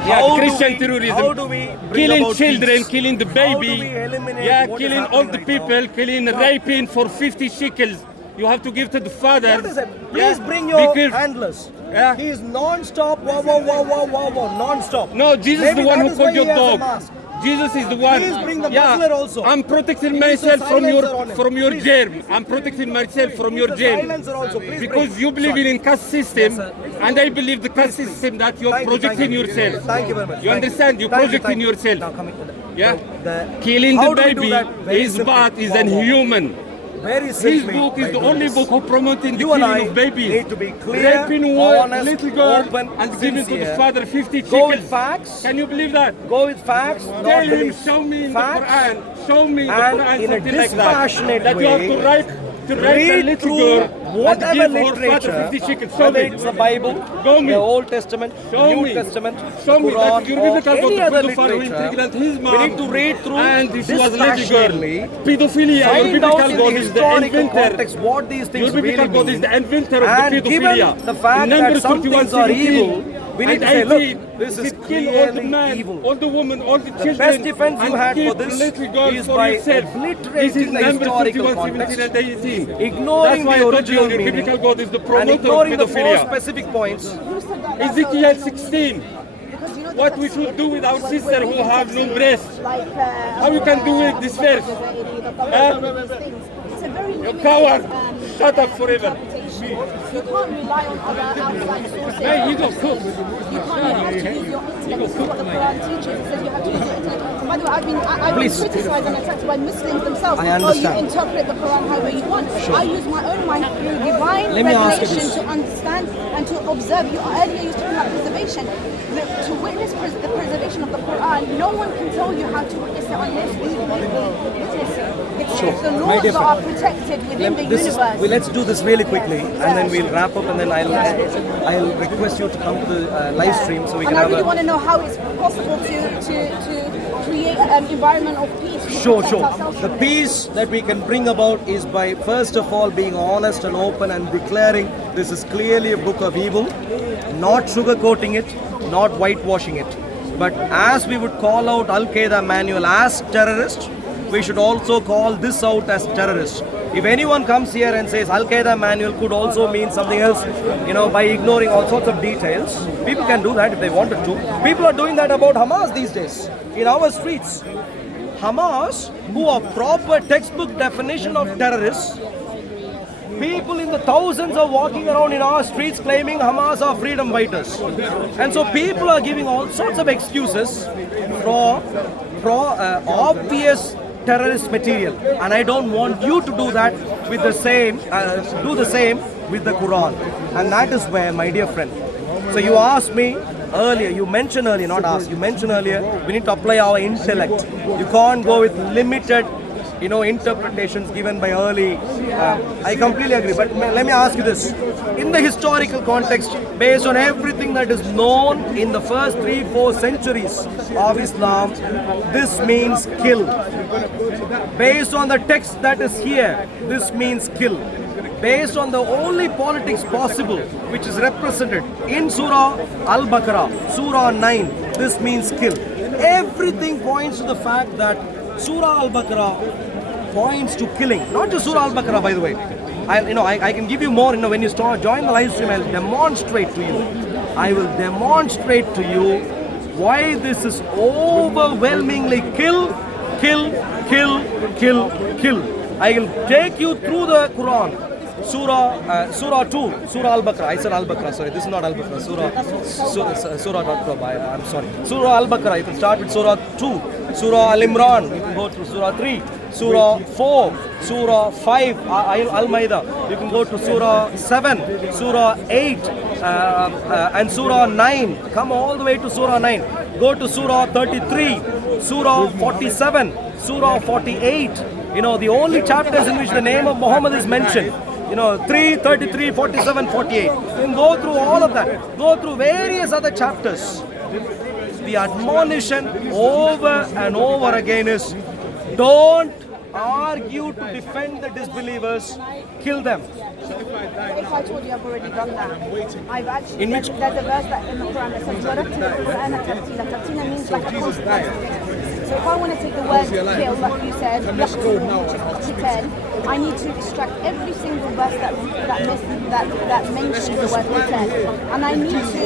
Yeah, Christian terrorism, how do we bring killing about children, peace? killing the How do baby, we eliminate yeah, what is killing happening all the right people, now? killing, raping for 50 shekels. You have to give to the father. What is it? Please bring your handlers. Yeah. He is non-stop, non-stop. No, Jesus Maybe is the one that who is called why your he has a dog. mask. Jesus is the one. Please bring the muzzler also. I'm protecting Please, myself the from silencer on him. from your Please. germ. I'm protecting myself from your the germ. silencer also. Please Because bring. you believe in caste system, Yes, sir. and I believe the caste system that you're Thank you, projecting thank you. yourself. Thank you very much. You Thank understand? You're Thank you, projecting thank you. yourself. Now coming to Yeah. the Killing how the do we do baby that? Very is simply. bad, is Wow, wow. inhuman. Very His simply. book is by the doing only this. book who promoting the You and killing I of babies, need to be clear, raping honest, little girl, open, and giving to the sincere. father 50 Go shekels. with facts. Can you believe that? Go with facts. Tell not him, belief. show me in Facts, the Quran, show me in the and Quran in a something like that. dispassionate That you have way, to rape a read little through girl whatever and give our literature, father 50 shekels. Show whether me. it's the Bible, Show me. the Old Testament, Show New me. Testament, Show me that Quran, your or biblical any God other the father who literature, impregnated his mom. we need to read through And she was a lady girl. dispassionately, Pedophilia, your find biblical out in God the is the historical inventor. context what these things Your biblical really God is mean. the inventor of And the pedophilia. given the fact In that Numbers some 31, things are 17, evil, we need and to say, 18, look, this is kill all the clearly men, evil. all the women, all the The children. best defense you and had for keep this little girls is for by yourself. obliterating This is the Numbers historical 31, context, 17 and 18. ignoring That's why the I told you original your meaning, biblical God is the and promoter ignoring of the four pedophilia. specific points. Ezekiel 16. What we should do with our sister who have no breast. How you can do it this verse? It's a very limited, Coward. Shut up forever. You can't rely on other outside sources. Hey, you go cook. You have to use your intellect. This is what the Quran teaches. It says you have to use your intellect. By the way, I've been criticized and attacked by Muslims themselves. I understand. Oh, you interpret the Quran however you want. I use my own mind through divine Let me ask you revelation this. to understand and to observe. You earlier used to talk about preservation. To witness the preservation of the Quran, no one can tell you how to witness it unless you witness it. It's the laws that are protected within the universe. Let's do this really quickly, and then we'll wrap up, and then I'll request you to come to the live stream so we can And I have really a... want to know how it's possible to create an environment of peace. to Sure, protect sure. ourselves The from peace that we can bring about is by, first of all, being honest and open and declaring this is clearly a book of evil, not sugarcoating it, not whitewashing it. But as we would call out Al-Qaeda manual as terrorist, we should also call this out as terrorist. If anyone comes here and says Al-Qaeda manual could also mean something else, by ignoring all sorts of details, people can do that if they wanted to. People are doing that about Hamas these days, in our streets. Hamas, who are proper textbook definition of terrorists, people in the thousands are walking around in our streets claiming Hamas are freedom fighters. And so people are giving all sorts of excuses for obvious terrorist material. And I don't want you to do that with the same, do the same with the Quran. And that is where, my dear friend. So you asked me earlier, you mentioned earlier, not asked, you mentioned earlier, we need to apply our intellect. You can't go with limited interpretations given by early. I completely agree. But let me ask you this. In the historical context, based on everything that is known in the first 3-4 centuries of Islam, this means kill. Based on the text that is here, this means kill. Based on the only politics possible, which is represented in Surah Al-Baqarah, Surah 9, this means kill. Everything points to the fact that Surah Al-Baqarah points to killing. Not just Surah Al-Baqarah, by the way. I can give you more. When you join the live stream, I'll demonstrate to you. I will demonstrate to you why this is overwhelmingly kill, kill, kill, kill, kill. I will take you through the Quran. Surah 2, Surah Al-Baqarah. I said Al-Baqarah, sorry, this is not Al-Baqarah. Surah.com, I'm sorry. Surah Al-Baqarah, you can start with Surah 2, Surah Al-Imran, you can go to Surah 3, Surah 4, Surah 5, Al-Ma'idah, you can go to Surah 7, Surah 8, and Surah 9. Come all the way to Surah 9. Go to Surah 33, Surah 47, Surah 48. The only chapters in which the name of Muhammad is mentioned. 3, 33, 47, 48. You can go through all of that. Go through various other chapters. The admonition over and over again is, don't argue to defend the disbelievers, kill them. If I told you I've already done that, I've actually, In which- there's a verse that in the Quran that says, وَرَتِّلِ الْقُرْآنَ تَرْتِيلًا. Tartila means like a constant. So if I want to take the word kill, like you said, يَقْتُلُ, which is qital, I need to extract every single verse that mentions the word qital. And I need to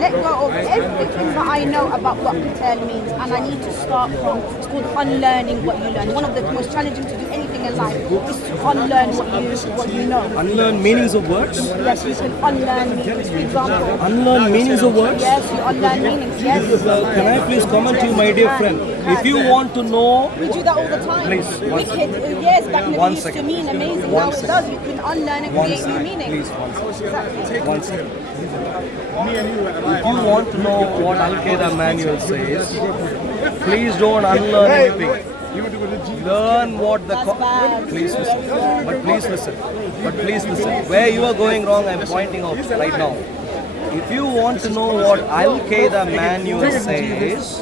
let go of everything that I know about what qital means. And I need to start from, it's called unlearning what you learn. One of the most challenging to do anything in life is to unlearn what you know. Unlearn meanings of words? Yes, you can unlearn meanings. For example, Unlearn meanings of words? yes, you unlearn meanings. Yes. Can I please comment to you, my dear friend? If you want to know... We do that all the time. Please, one Wicked, yes, back never One used second. to mean amazing. One Now it second. does. You can unlearn and One create new second. meanings. Please, one second. Exactly. One second. If you want to know what Al-Qaeda manual says, please don't unlearn anything. Learn what the... That's bad. Please listen. But please listen. But please listen. Where you are going wrong, I'm pointing out right now. If you want to know what Al-Qaeda manual says,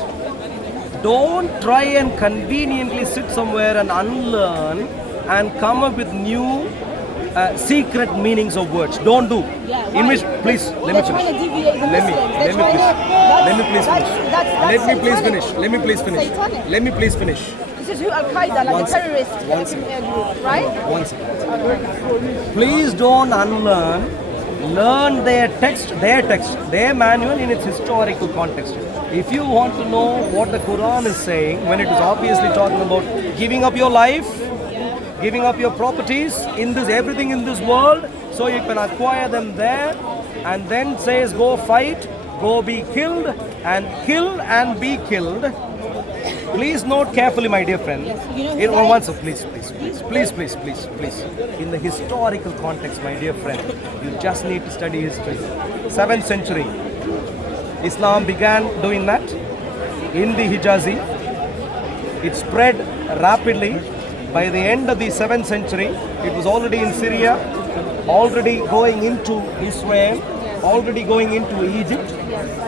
don't try and conveniently sit somewhere and unlearn and come up with new secret meanings of words. Don't do. Yeah, In which, right. please, let me They're finish. trying to deviate the Let me Muslims. please finish. Let me please finish. Satanic. Let me please finish. This is who Al Qaeda, like One a second. terrorist One second. group, right? One second. Please don't unlearn. Learn their text, their manual in its historical context. If you want to know what the Quran is saying, when it is obviously talking about giving up your life, giving up your properties in this, everything in this world, so you can acquire them there, and then says go fight, go be killed, and kill and be killed. Please note carefully, my dear friend. Once, please. In the historical context, my dear friend, you just need to study history. 7th century, Islam began doing that in the Hijazi. It spread rapidly. By the end of the 7th century, it was already in Syria, already going into Israel, already going into Egypt,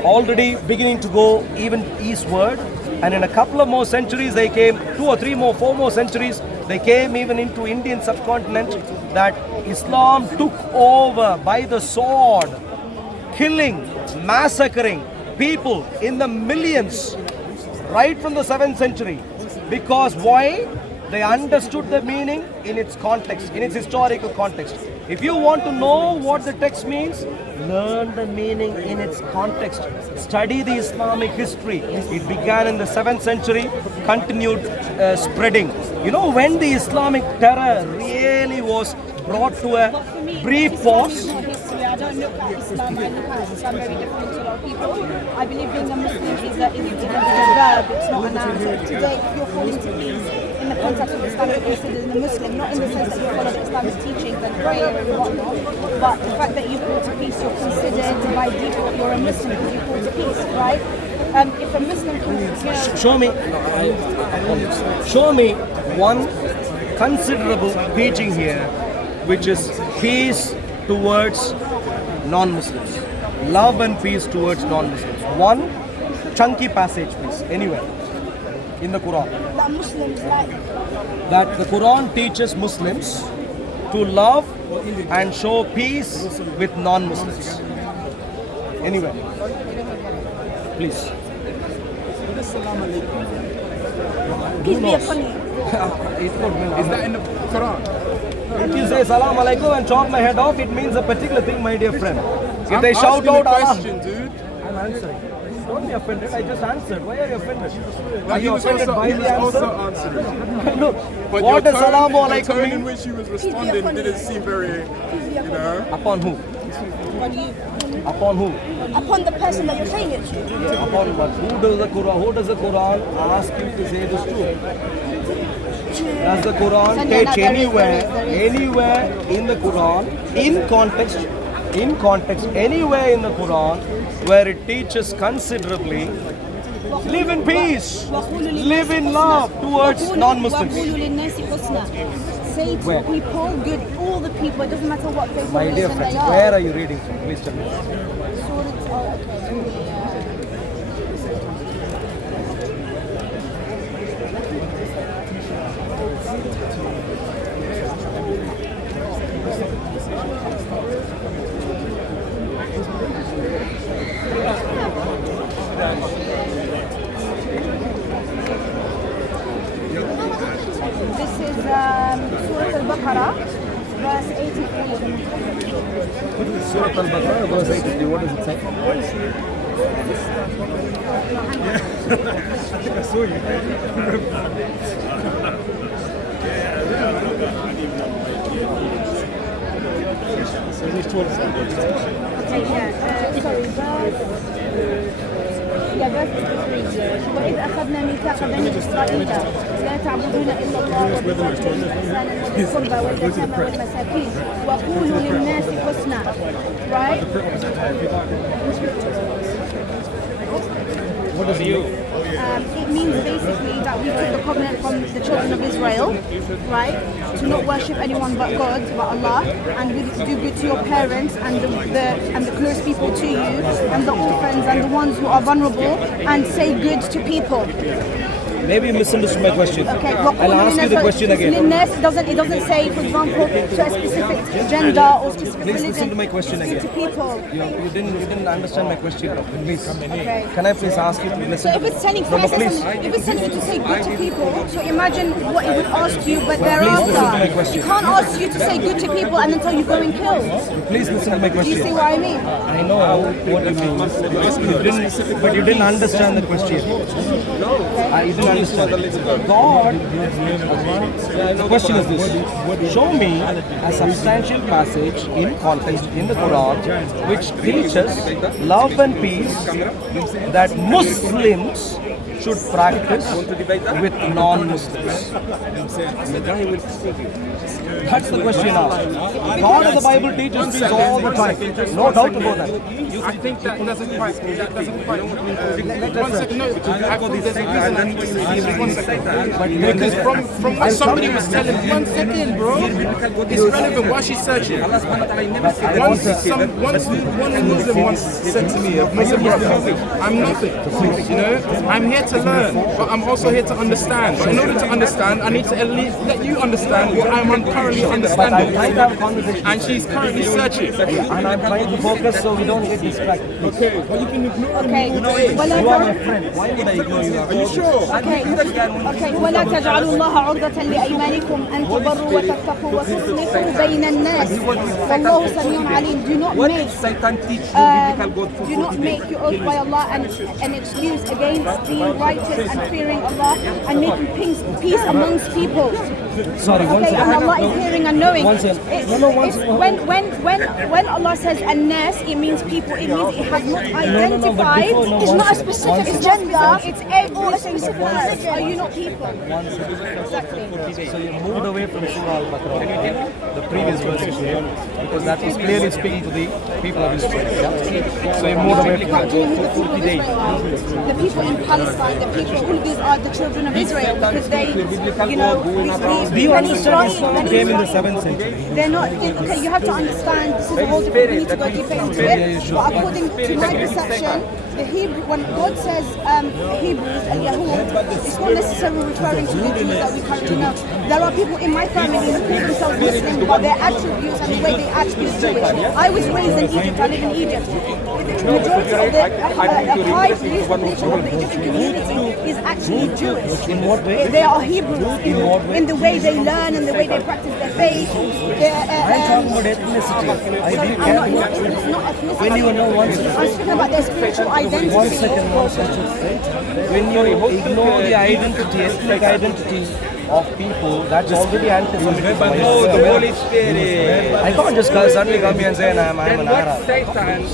already beginning to go even eastward. And in a couple of more centuries, they came, 2 or 3 more, 4 more centuries, they came even into Indian subcontinent, that Islam took over by the sword, killing, massacring people in the millions right from the 7th century. Because why? They understood the meaning in its context, in its historical context. If you want to know what the text means, learn the meaning in its context. Study the Islamic history. It began in the 7th century, continued spreading. You know, when the Islamic terror really was brought to a brief pause. I don't look at Islam, I look at Islam very different to a lot of people. I believe being a Muslim is a verb, it's not a noun. So today, if you're calling to peace in the context of Islam, you're considered a Muslim, not in the sense that you follow Islamic teachings and prayer and whatnot, but the fact that you call to peace, you're considered by default, you're a Muslim because you call to peace, right? If a Muslim can... Show me one considerable teaching here, which is peace towards non-Muslims. Love and peace towards non-Muslims. One chunky passage, please, anywhere in the Quran. That Muslims like... That the Quran teaches Muslims to love and show peace with non-Muslims. Anywhere. Please. Peace be upon you. Is that in the Quran? If you say salam alaikum and chop my head off, it means a particular thing, my dear friend. If they shout asking out a Allah, question, dude. I'm answering. Don't be offended. I just answered. Why are you offended? Like, Are you offended by the answer? answering. Look, But what does salam the alaikum tone in mean? which he was responding didn't seem very, you know. Upon who? Upon you. Upon who? Upon the person that you're saying it to. Upon what? Who does the Quran ask you to say this to? Does the Quran teach anywhere in the Quran, in context, anywhere in the Quran where it teaches considerably, live in peace, live in love towards non-Muslims? Say to people, good, all the people, it doesn't matter what faith My dear religion friends, they are. where are you reading from? Please tell me. This is Surah Al-Baqarah, verse 83. Surah Al-Baqarah, verse 83, what does it say? Okay, yeah, sorry, verse 83. وإذ أخذنا ميثاق بني إسرائيل لا تعبدون إلا الله وبالوالدين إحسانا وذي القربى واليتامى والمساكين وقولوا للناس حسنا. Right? What does it mean? It means basically that we took the covenant from the children of Israel, right? To not worship anyone but God, but Allah, and we do good to your parents and the close people to you, and the orphans and the ones who are vulnerable, and say good to people. Maybe you misunderstood my question. Okay, I'll ask you the question again. It doesn't say, for example, to a specific gender or specific Please religion. listen to my question again. To people. You didn't understand my question. Please. Okay. Can I please ask you to listen? So if it's telling, No, please. if it's telling you to say good to people, so imagine what it would ask you, but listen to my thereafter, question. it can't ask you to say good to people and until you go and kill. Please listen to my Do you see question. what I mean? I know what you mean, but you didn't understand the question. You didn't understand. God, the question is this: show me a substantial passage in context in the Quran which teaches love and peace that Muslims should practice with non-Muslims. That's the question now. God in the Bible teaches peace all the time. No doubt about that. I think that doesn't quite. One second, no. I thought this because from what somebody was telling. 1 second, bro. It's relevant. Why she's searching? One Muslim once said to me, Muslim brother, I'm nothing. You know, I'm here to learn, but I'm also here to understand. But in order to understand, I need to at least let you understand what I'm currently understanding. And she's currently searching. And I'm trying to focus so we don't get distracted. Okay, but you can ignore Okay. You are my friend. Why would I ignore you? Are you sure? Okay. ولا تجعلوا الله عرضة لأيمانكم أن تبروا وتتقوا وتصلحوا بين الناس والله سميع عليم. Do not make your oath by Allah an excuse against being righteous and fearing Allah and making peace amongst people. Sorry, one Okay, and second. Allah is hearing and knowing. One second. When Allah says an-nas, it means people. It means it has not identified. It's not a specific gender. It's every specific person. Are you not people? Exactly. So you moved away from Surah Al-Baqarah, the previous verses here, because that was clearly speaking to the people of Israel. Yeah? So you moved away from But do you know who the people of 40 days. Israel are? The people in Palestine, the people who these are the children of Israel, because they, you know, Do you understand Islam came in the 7th century? they're not, okay, you have to understand, this is a whole different, we need to go deeper into it, but according to my perception, the Hebrew, when God says Hebrews and Yahud, it's not necessarily referring to the Jews that we currently know. There are people in my family who call themselves Muslim, but their attributes and the way they act is Jewish. I was raised in Egypt, I live in Egypt. The majority of the high population of the Egyptian community is actually Jewish. In what way? They are Hebrews in the way they learn and the way they practice their faith. I'm talking about ethnicity. It's not ethnicity. When you know one I'm speaking about their spiritual identity. One second. When you ignore the identity, ethnic identity of people, that's already anti-Semitic. The Holy Spirit. I can't just suddenly come here and say I'm an What Arab. Satan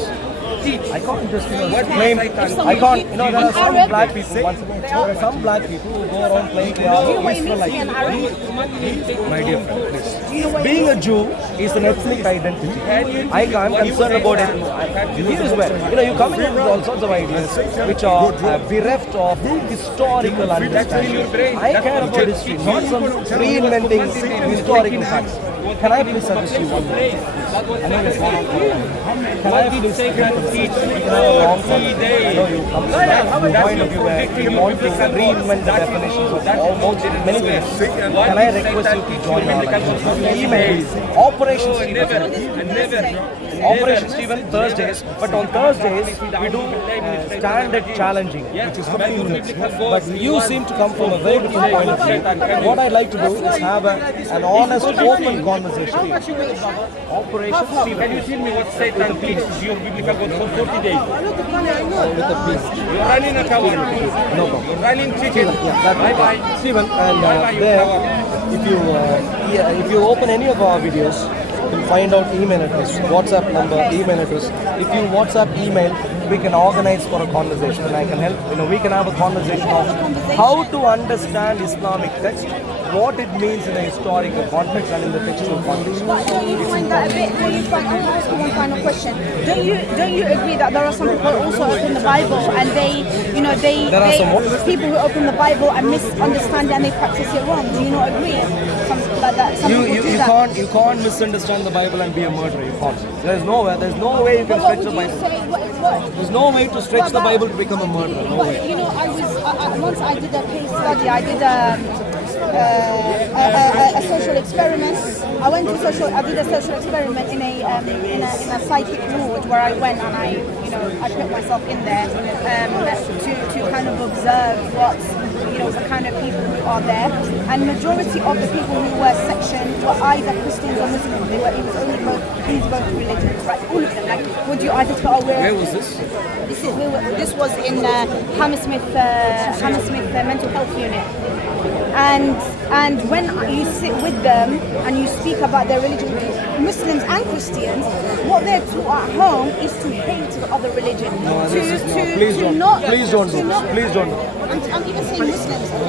teach? I can't just claim. I can't. You know, there are some black people. There are some black people who go around playing they are Israelites. My dear friend, please. Being a Jew is an ethnic identity. I'm concerned about it. Here is where you come in with all sorts of ideas which are bereft of historical understanding. I care about history, not some reinventing historical facts. Can I please suggest you one thing? Can I please teach I know you come from a point of view where you want to reinvent the definitions of almost many things. Can I request you to join our email Operation Stephen Thursdays, but on Thursdays we do standard challenging, which is 15 minutes. But you seem to come from a very different point of view. What I'd like to do is have an honest, open conversation. Operation Stephen. Can you tell me what Satan teaches your biblical God for 40 days? With a peace. You're running a tower. No problem. You're running chicken. Bye-bye. Stephen, and there, if you open any of our videos, you'll find out email address, WhatsApp number, email address. If you WhatsApp email, we can organize for a conversation and I can help. We can have a conversation of how to understand Islamic text what it means in the historical context and in the textual context. But don't you find that a bit? Don't you find? I want to ask you one final question. Don't you agree that there are some people who also open the Bible and they people who open the Bible and misunderstand it and they practice it wrong? Do you not agree? Something like that. Some people do that. You can't misunderstand the Bible and be a murderer. You can't. There's no way you can stretch the Bible. There's no way to stretch the Bible to become a murderer. No way. You know, once I did a case study. I did a social experiment. I did a social experiment in a psychic ward where I went and I put myself in there to kind of observe what the kind of people who are there. And majority of the people who were sectioned were either Christians or Muslims. It was only both religions, right? All of them. Like, would you identify? Where was this? This was in Hammersmith mental health unit. And when you sit with them and you speak about their religion, Muslims and Christians, what they're taught at home is to hate the other religion. Please don't. I'm even saying Muslims, okay?